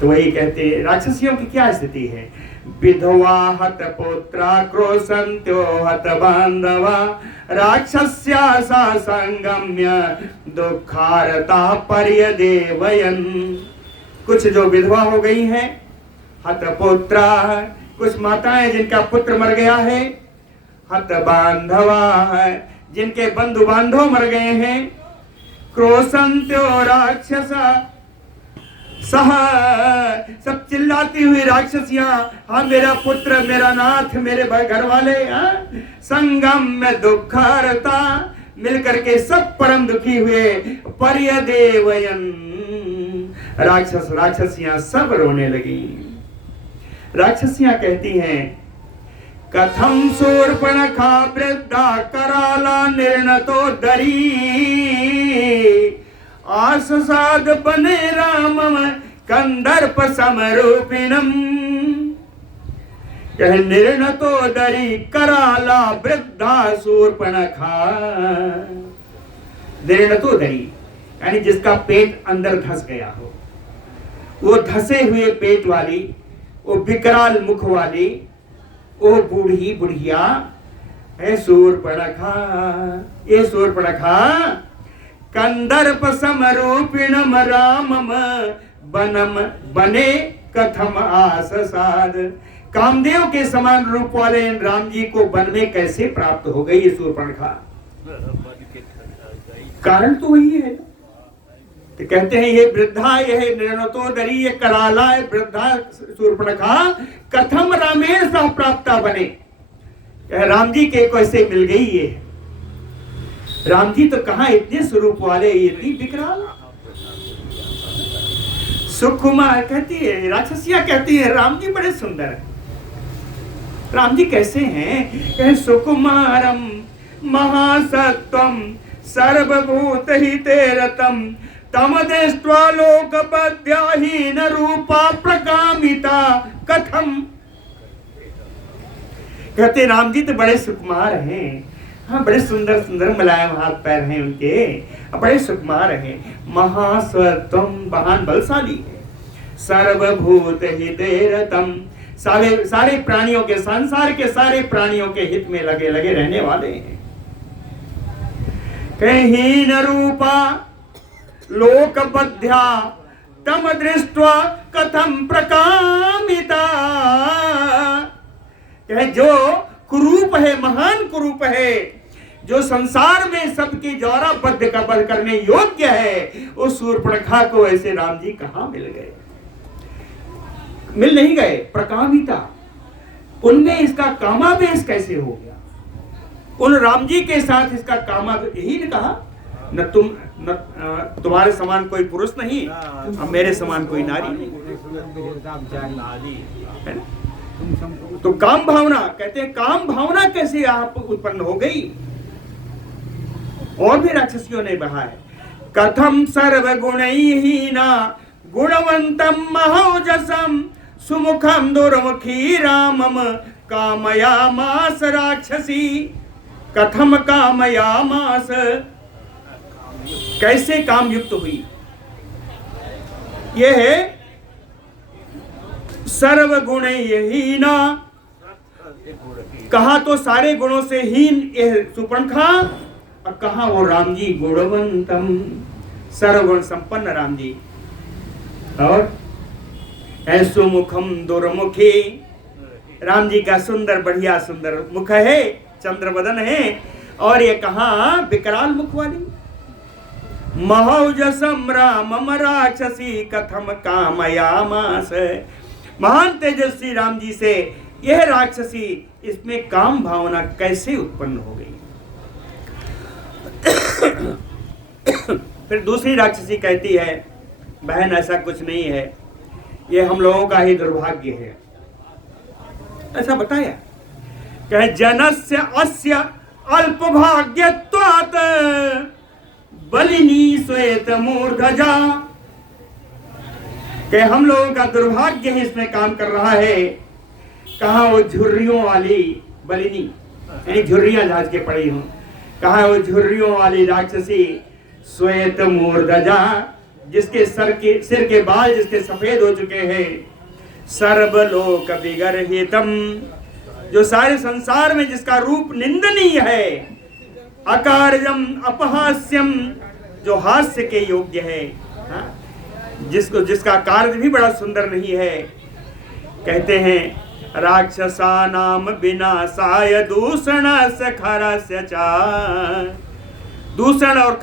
तो वही कहते, राक्षसियों की क्या स्थिति है, विधवा हत पुत्रा क्रोशन्त्यो हत बांधवा, राक्षस्या सा संगम्य दुखारता पर्यदेवयन्, कुछ जो विधवा हो गई हैं, हत पुत्रा, कुछ माताएं जिनका पुत्र मर गया है, हत बांधवा है, जिनके बंधु बांधव मर गए हैं, क्रोशन्त्यो राक्षसा सह, सब चिल्लाती हुई राक्षसियां, हाँ मेरा पुत्र, मेरा नाथ, मेरे घर वाले, संगम में दुखारता, मिलकर के सब परम दुखी हुए, पर्यदेवयन्, राक्षसियां सब रोने लगी। राक्षसियां कहती हैं, कथम शूर्पणखा वृद्धा कराला निर्णतो दरी, आससाद बने रामम कंदर्प समरूपिणम, कह निर्णतो दरी कराला वृद्धा शूर्पणखा, निर्णतो दरी यानी जिसका पेट अंदर धस गया हो, वो धसे हुए पेट वाली, वो विकराल मुख वाली, वो बूढ़ी बुढ़िया है शूर्पणखा, ये शूर्पणखा, कंदर्प समरूपिणम रामम बनम बने कथम आससाद, कामदेव के समान रूप वाले राम जी को वन में कैसे प्राप्त हो गई ये शूर्पणखा, कारण तो वही है। तो कहते हैं ये वृद्धा, यह निर्णतोदरी, ये कराला है वृद्धा शूर्पणखा, कथम रामेण सह प्राप्ता बने, राम जी के कैसे मिल गई ये, राम जी तो कहां इतने स्वरूप वाले, इतनी विकराल, सुकुमार, कहती है राक्षसियां कहती है राम जी बड़े सुंदर है, राम जी कैसे हैं, सुकुमारम महासत्वम सर्वभूत हिते रतम, तम दृष्ट्वा लोकपद्याहीन रूपा प्रकामिता कथम, कहते राम जी तो बड़े सुकुमार हैं, हाँ बड़े सुंदर सुंदर मुलायम हाथ पैर हैं उनके, बड़े सुकुमार हैं, महासत्वम महान बलशाली है, सर्वभूत हिते रतम, सारे प्राणियों के, संसार के सारे प्राणियों के हित में लगे रहने वाले हैं, कहीं न रूपा, लोकबद्ध्या तम दृष्ट्वा कथम प्रकामिता। जो कुरूप है, महान कुरूप है, जो संसार में सबके द्वारा बद्ध का वध करने योग्य है, उस शूर्पणखा को ऐसे राम जी कहां मिल गए? मिल नहीं गए। प्रकामिता, उनमें इसका कामावेश कैसे हो गया? उन राम जी के साथ इसका कामावेश, यही ने कहा न तुम्हारे समान कोई पुरुष नहीं, और मेरे समान कोई नारी नहीं, है ना? तो काम भावना, कहते हैं काम भावना कैसे आप उत्पन्न हो गई? और भी राक्षसियों ने बहा है, कथम सर्वगुणहीना गुणवंतम महौजसम सुमुखम दुर्मुखी रामम कामयामास राक्षसी। कथम कामयामास, कैसे काम युक्त हुई? यह है सर्वगुणहीना, कहा तो सारे गुणों से हीन यह शूर्पणखा, और कहा वो राम जी गुणवंतम, सर्वगुण संपन्न राम जी। और सुमुखम दुर्मुखी, राम जी का सुंदर बढ़िया सुंदर मुख है, चंद्रवदन है, और ये कहा विकराल मुख वाली। महौजसम रामम राक्षसी कथम कामयामास, महान तेजस्वी राम जी से यह राक्षसी, इसमें काम भावना कैसे उत्पन्न हो गई? फिर दूसरी राक्षसी कहती है, बहन ऐसा कुछ नहीं है, ये हम लोगों का ही दुर्भाग्य है। ऐसा बताया, कहे जनस्य अस्य अल्पभाग्यत्वात् बलिनी श्वेत मूर्धजा, कि हम लोगों का दुर्भाग्य ही इसमें काम कर रहा है। कहा वो झुर्रियों वाली बलिनी, यानी झुर्रियां झाज के पड़ी हूं, कहा वो झुर्रियों वाली राक्षसी श्वेत मूर्धजा, जिसके सिर के बाल जिसके सफेद हो चुके हैं, सर्वलोक विगर्हितम, जो सारे संसार में जिसका रूप निंदनीय है, अकार्यम अपहास्यम, जो हास्य के योग्य है, जिसका कार्य भी बड़ा सुंदर नहीं है। कहते हैं राक्षसानाम विनाशाय दूषणस्य खरस्य च, दूषण और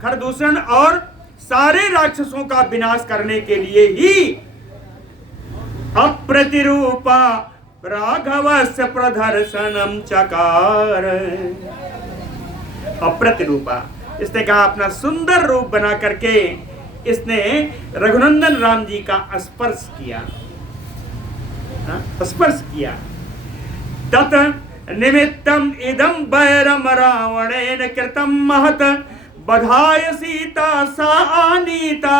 खर दूषण और सारे राक्षसों का विनाश करने के लिए ही अप्रतिरूपा राघवस्य प्रदर्शनम चकार। अप्रतिरूपा, इसने कहा अपना सुंदर रूप बना करके इसने रघुनंदन राम जी का स्पर्श किया, स्पर्श किया। तत निमित्तम इदम वैरम रावणेन कृतम महत बधाय सीता सा आनीता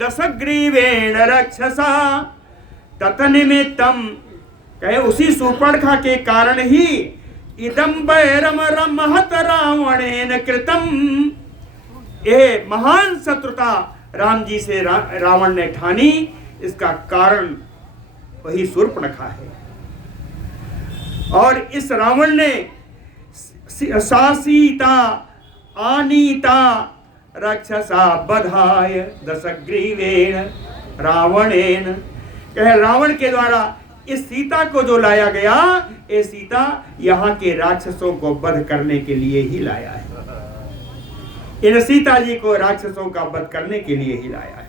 दशग्रीवेण रक्षसा। तत निमित्तम, कहे उसी शूर्पणखा के कारण ही इदम वैरम महत रावणेन कृतम, ये महान शत्रुता राम जी से रावण ने ठानी, इसका कारण वही शूर्पणखा है। और इस रावण ने सा सीता आनीता राक्षसा बधाय दशग्रीवेण रावणेन, कह रावण के द्वारा इस सीता को जो लाया गया, ये सीता यहाँ के राक्षसों को वध करने के लिए ही लाया है। इन सीता जी को राक्षसों का वध करने के लिए ही लाया है।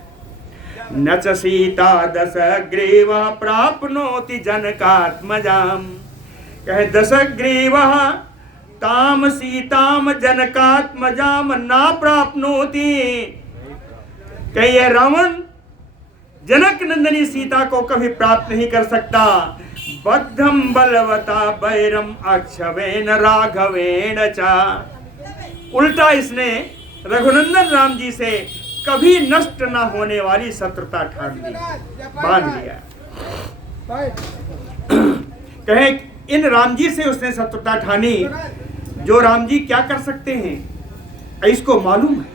न च सीता दशग्रीवः प्राप्नोति जनकात्मजाम, कहे दशग्रीवः ताम सीताम जनकात्मजाम ना प्राप्नोति, कहे ये रावण जनक नंदनी सीता को कभी प्राप्त नहीं कर सकता। बद्धम बलवता वैरम अक्षवेन राघवेन चा, उल्टा इसने रघुनंदन राम जी से कभी नष्ट न होने वाली शत्रुता ठान ली, बांध लिया। कहे इन राम जी से उसने शत्रुता ठानी, जो राम जी क्या कर सकते हैं इसको मालूम है,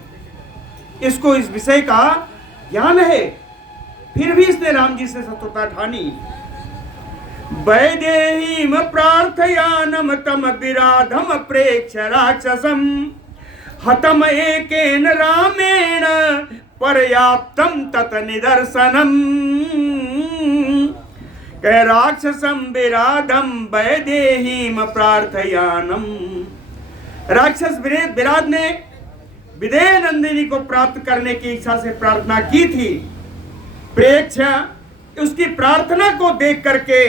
इसको इस विषय का ज्ञान है, फिर भी इसने राम जी से शत्रुता ठानी। वैदेहीम प्रार्थयानम तम विराधम प्रेक्ष राक्षसम हतम एकेन रामेण पर्याप्तम तत निदर्शनम। कह राक्षसम विराधम वैदेहीम प्रार्थयानम। राक्षस विराट ने विदेह नंदिनी को प्राप्त करने की इच्छा से प्रार्थना की थी। प्रेक्षा उसकी प्रार्थना को देख करके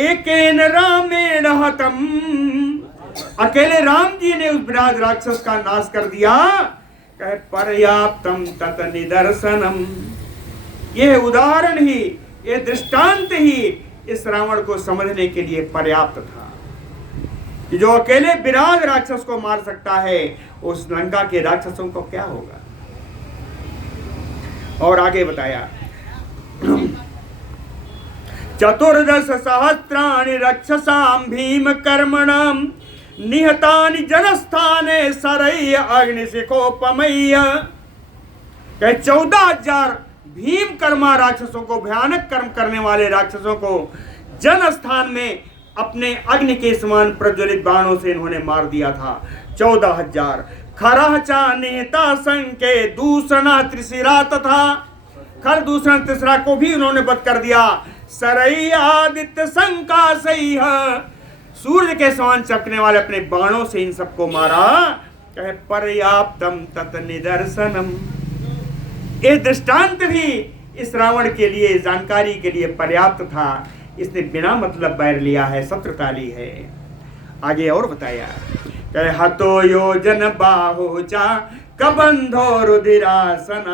एकेन रामेण हतम, अकेले राम जी ने उस विराट राक्षस का नाश कर दिया। कहे पर्याप्तम तत निदर्शनम। यह उदाहरण ही, यह दृष्टांत ही इस रावण को समझने के लिए पर्याप्त था कि जो अकेले विराट राक्षस को मार सकता है, उस लंका के राक्षसों को क्या होगा। और आगे बताया चतुर्दश सहस्राणि रक्षसाम भीम कर्मणाम निहतानि जनस्थाने सरय्य अग्निशिखोपमय्य। 14,000 भीम कर्मा राक्षसों को, भयानक कर्म करने वाले राक्षसों को जन स्थान में अपने अग्नि के समान प्रज्वलित बाणों से इन्होंने मार दिया था। 14,000। खरह चा नेता संके दूसरा त्रिशिरा तथा, खर दूसरा तीसरा को भी उन्होंने वध कर दिया। सरई आदित्य संकाशय, सूर्य के समान चमकने वाले अपने बाणों से इन सबको मारा। कहे पर्याप्तम तत निदर्शनम। ये दृष्टांत भी इस रावण के लिए, जानकारी के लिए पर्याप्त था। इसने बिना मतलब बैर लिया है, शत्रुता ली है। आगे और बताया कहे हतो योजन बाहु चा कबंधो रुधिरासन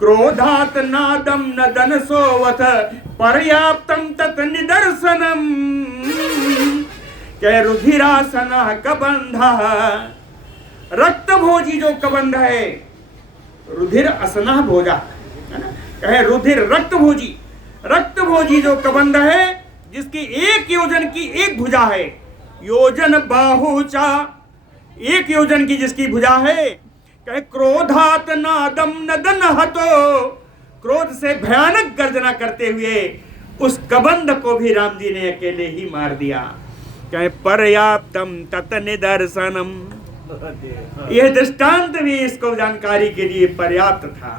क्रोधात नादम नदन सोवथ पर्याप्तम तत निदर्शनम। कह रुधिरासन कबंध, रक्त भोजी जो कबंध है, रुधिर असना भोजा है ना। कहे रुधिर रक्त भोजी, रक्त भोजी जो कबंध है, जिसकी 1 योजन की 1 भुजा है। योजन बाहुचा, 1 योजन की जिसकी भुजा है। कहे क्रोधात नादम नदन हतो, क्रोध से भयानक गर्जना करते हुए उस कबंध को भी राम जी ने अकेले ही मार दिया। कहे पर्याप्तम तत निदर्शनम। यह दृष्टांत भी इसको जानकारी के लिए पर्याप्त था।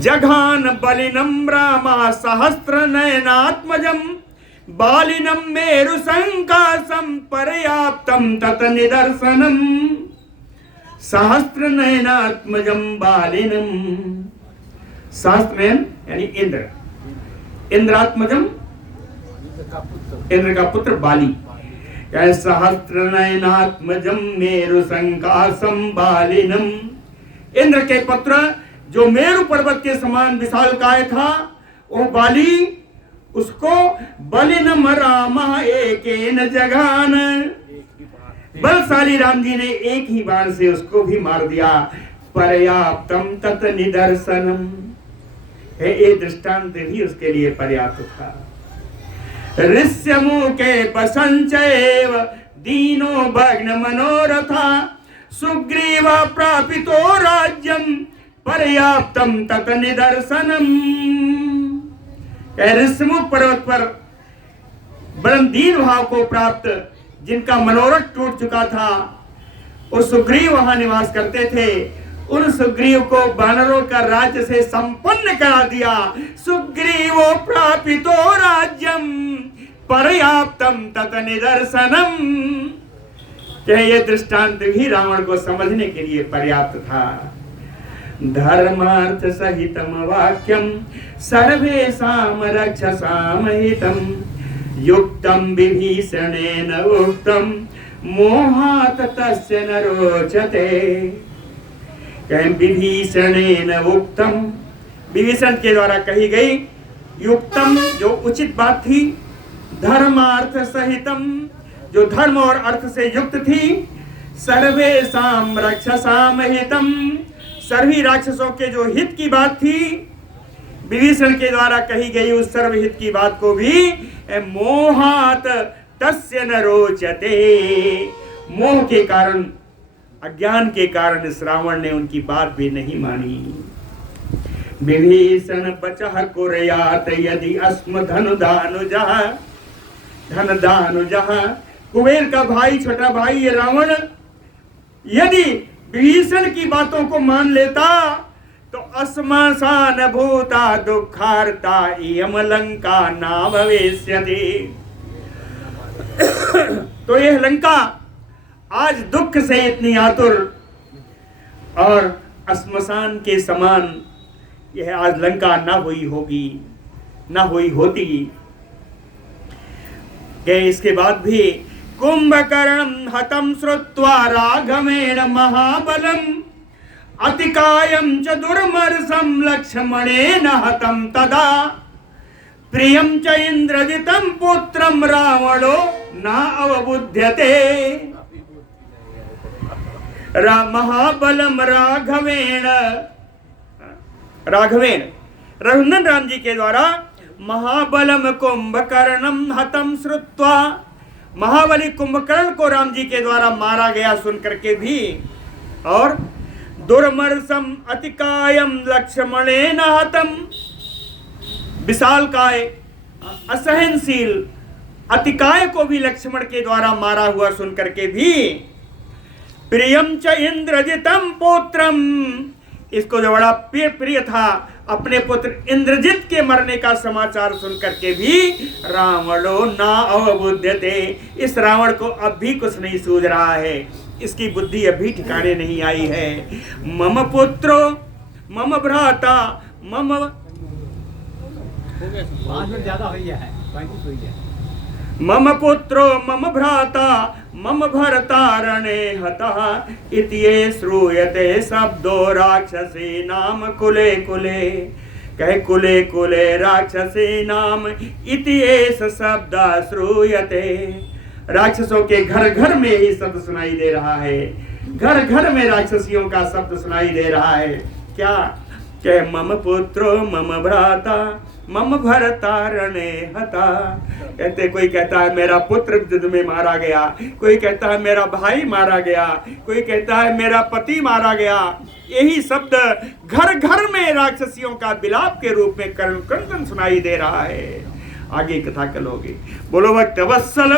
जघान बलिनम रामा सहस्त्र नयनात्मजम बालिनम मेरु संकासम पर्याप्तम तत निदर्शनम। सहस्त्र नयनात्मजम बालिनम, सहस्त्र नयन यानी इंद्र, इंद्रात्मजम इंद्र का पुत्र बाली। सहस्त्र नयनात्मजम मेरु संकासम बालिनम। इंद्र के पुत्र जो मेरु पर्वत के समान विशालकाय था, वो बाली, उसको बलिनम रामा एकेन जघान। बलशाली राम जी ने एक ही बाण से उसको भी मार दिया। पर्याप्तम तत निदर्शनम है, ये दृष्टांत भी उसके लिए पर्याप्त था। ऋष्यमु के पसंचैव दीनो भग्न मनोरथा सुग्रीव प्रापितो राज्यम पर्याप्तम तत निदर्शनम। ऋष्यमुख पर्वत पर बड़े दीन भाव को प्राप्त, जिनका मनोरथ टूट चुका था, वो सुग्रीव वहां निवास करते थे। उन सुग्रीव को वानरों का राज्य से संपन्न करा दिया। सुग्रीवो प्रापितो राज्यम पर्याप्तम तत निदर्शनम। ये दृष्टांत भी रावण को समझने के लिए पर्याप्त था। धर्मार्थ सहितम वाक्यम सर्वेषाम रक्षसाम हितम युक्तम विभीषणेन उक्तम मोहात् तस्य न रोचते। विभीषणेन उक्तम, विभीषण के द्वारा कही गई युक्तम जो उचित बात थी, धर्मार्थ सहितम जो धर्म और अर्थ से युक्त थी, सर्वेषाम रक्षसाम हितम सभी राक्षसों के जो हित की बात थी, विभीषण के द्वारा कही गई उस सर्वहित की बात को भी मोहात तस्य न रोचते, मोह के कारण, अज्ञान के कारण इस रावण ने उनकी बात भी नहीं मानी। विभीषण बचह कुर्यात यदि अस्म धनुधानुजः, धनधानुजः कुबेर का भाई, छोटा भाई ये रावण यदि विभीषण की बातों को मान लेता तो अस्मशान भूता दुखार्ता इयम लंका ना भविष्यति। तो यह लंका आज दुख से इतनी आतुर और श्मशान के समान यह आज लंका ना हुई होगी, ना हुई होती। इसके बाद भी कुंभकर्णं हतं श्रुत्वा राघवेण महाबलम् अतिकायं च दुर्मर्षं लक्ष्मणेन हतं तदा प्रियं च इंद्रजितं पुत्रं रावणो न अवबुध्यते। महाबलम राघवेण रघुनंदन राम जी के द्वारा महाबलम कुंभकर्णम हतम श्रुत्वा, महाबली कुंभकर्ण को राम जी के द्वारा मारा गया सुन करके भी, और दुर्मर्षम अतिकायम लक्ष्मणेन हतम, विशालकाय असहनशील अतिकाय को भी लक्ष्मण के द्वारा मारा हुआ सुन करके भी, प्रियम च इंद्रजितम पुत्रम, इसको जो बड़ा प्रिय था अपने पुत्र इंद्रजित के मरने का समाचार सुन करके भी रावणो ना अवबुध्यते, इस रावण को अब भी कुछ नहीं सूझ रहा है, इसकी बुद्धि अभी ठिकाने नहीं आई है। मम पुत्रो मम भ्राता मम ज्यादा हुई है, मम पुत्रो मम भ्राता मम भरता रणे हतः इति ये श्रूयते शब्दो राक्षसी नाम कुले कुले, कहे कुले कुले राक्षसी नाम इति एष शब्द श्रूयते। राक्षसों के घर घर में यही शब्द सुनाई दे रहा है, घर घर में राक्षसियों का शब्द सुनाई दे रहा है। क्या कहे मम पुत्रो मम भ्राता मम भरता रणे हता, कहते कोई कहता है मेरा पुत्र युद्ध में मारा गया, कोई कहता है मेरा भाई मारा गया, कोई कहता है मेरा पति मारा गया। यही शब्द घर घर में राक्षसियों का विलाप के रूप में करुण क्रंदन सुनाई दे रहा है। आगे कथा कल होगी। बोलो भक्त वत्सल।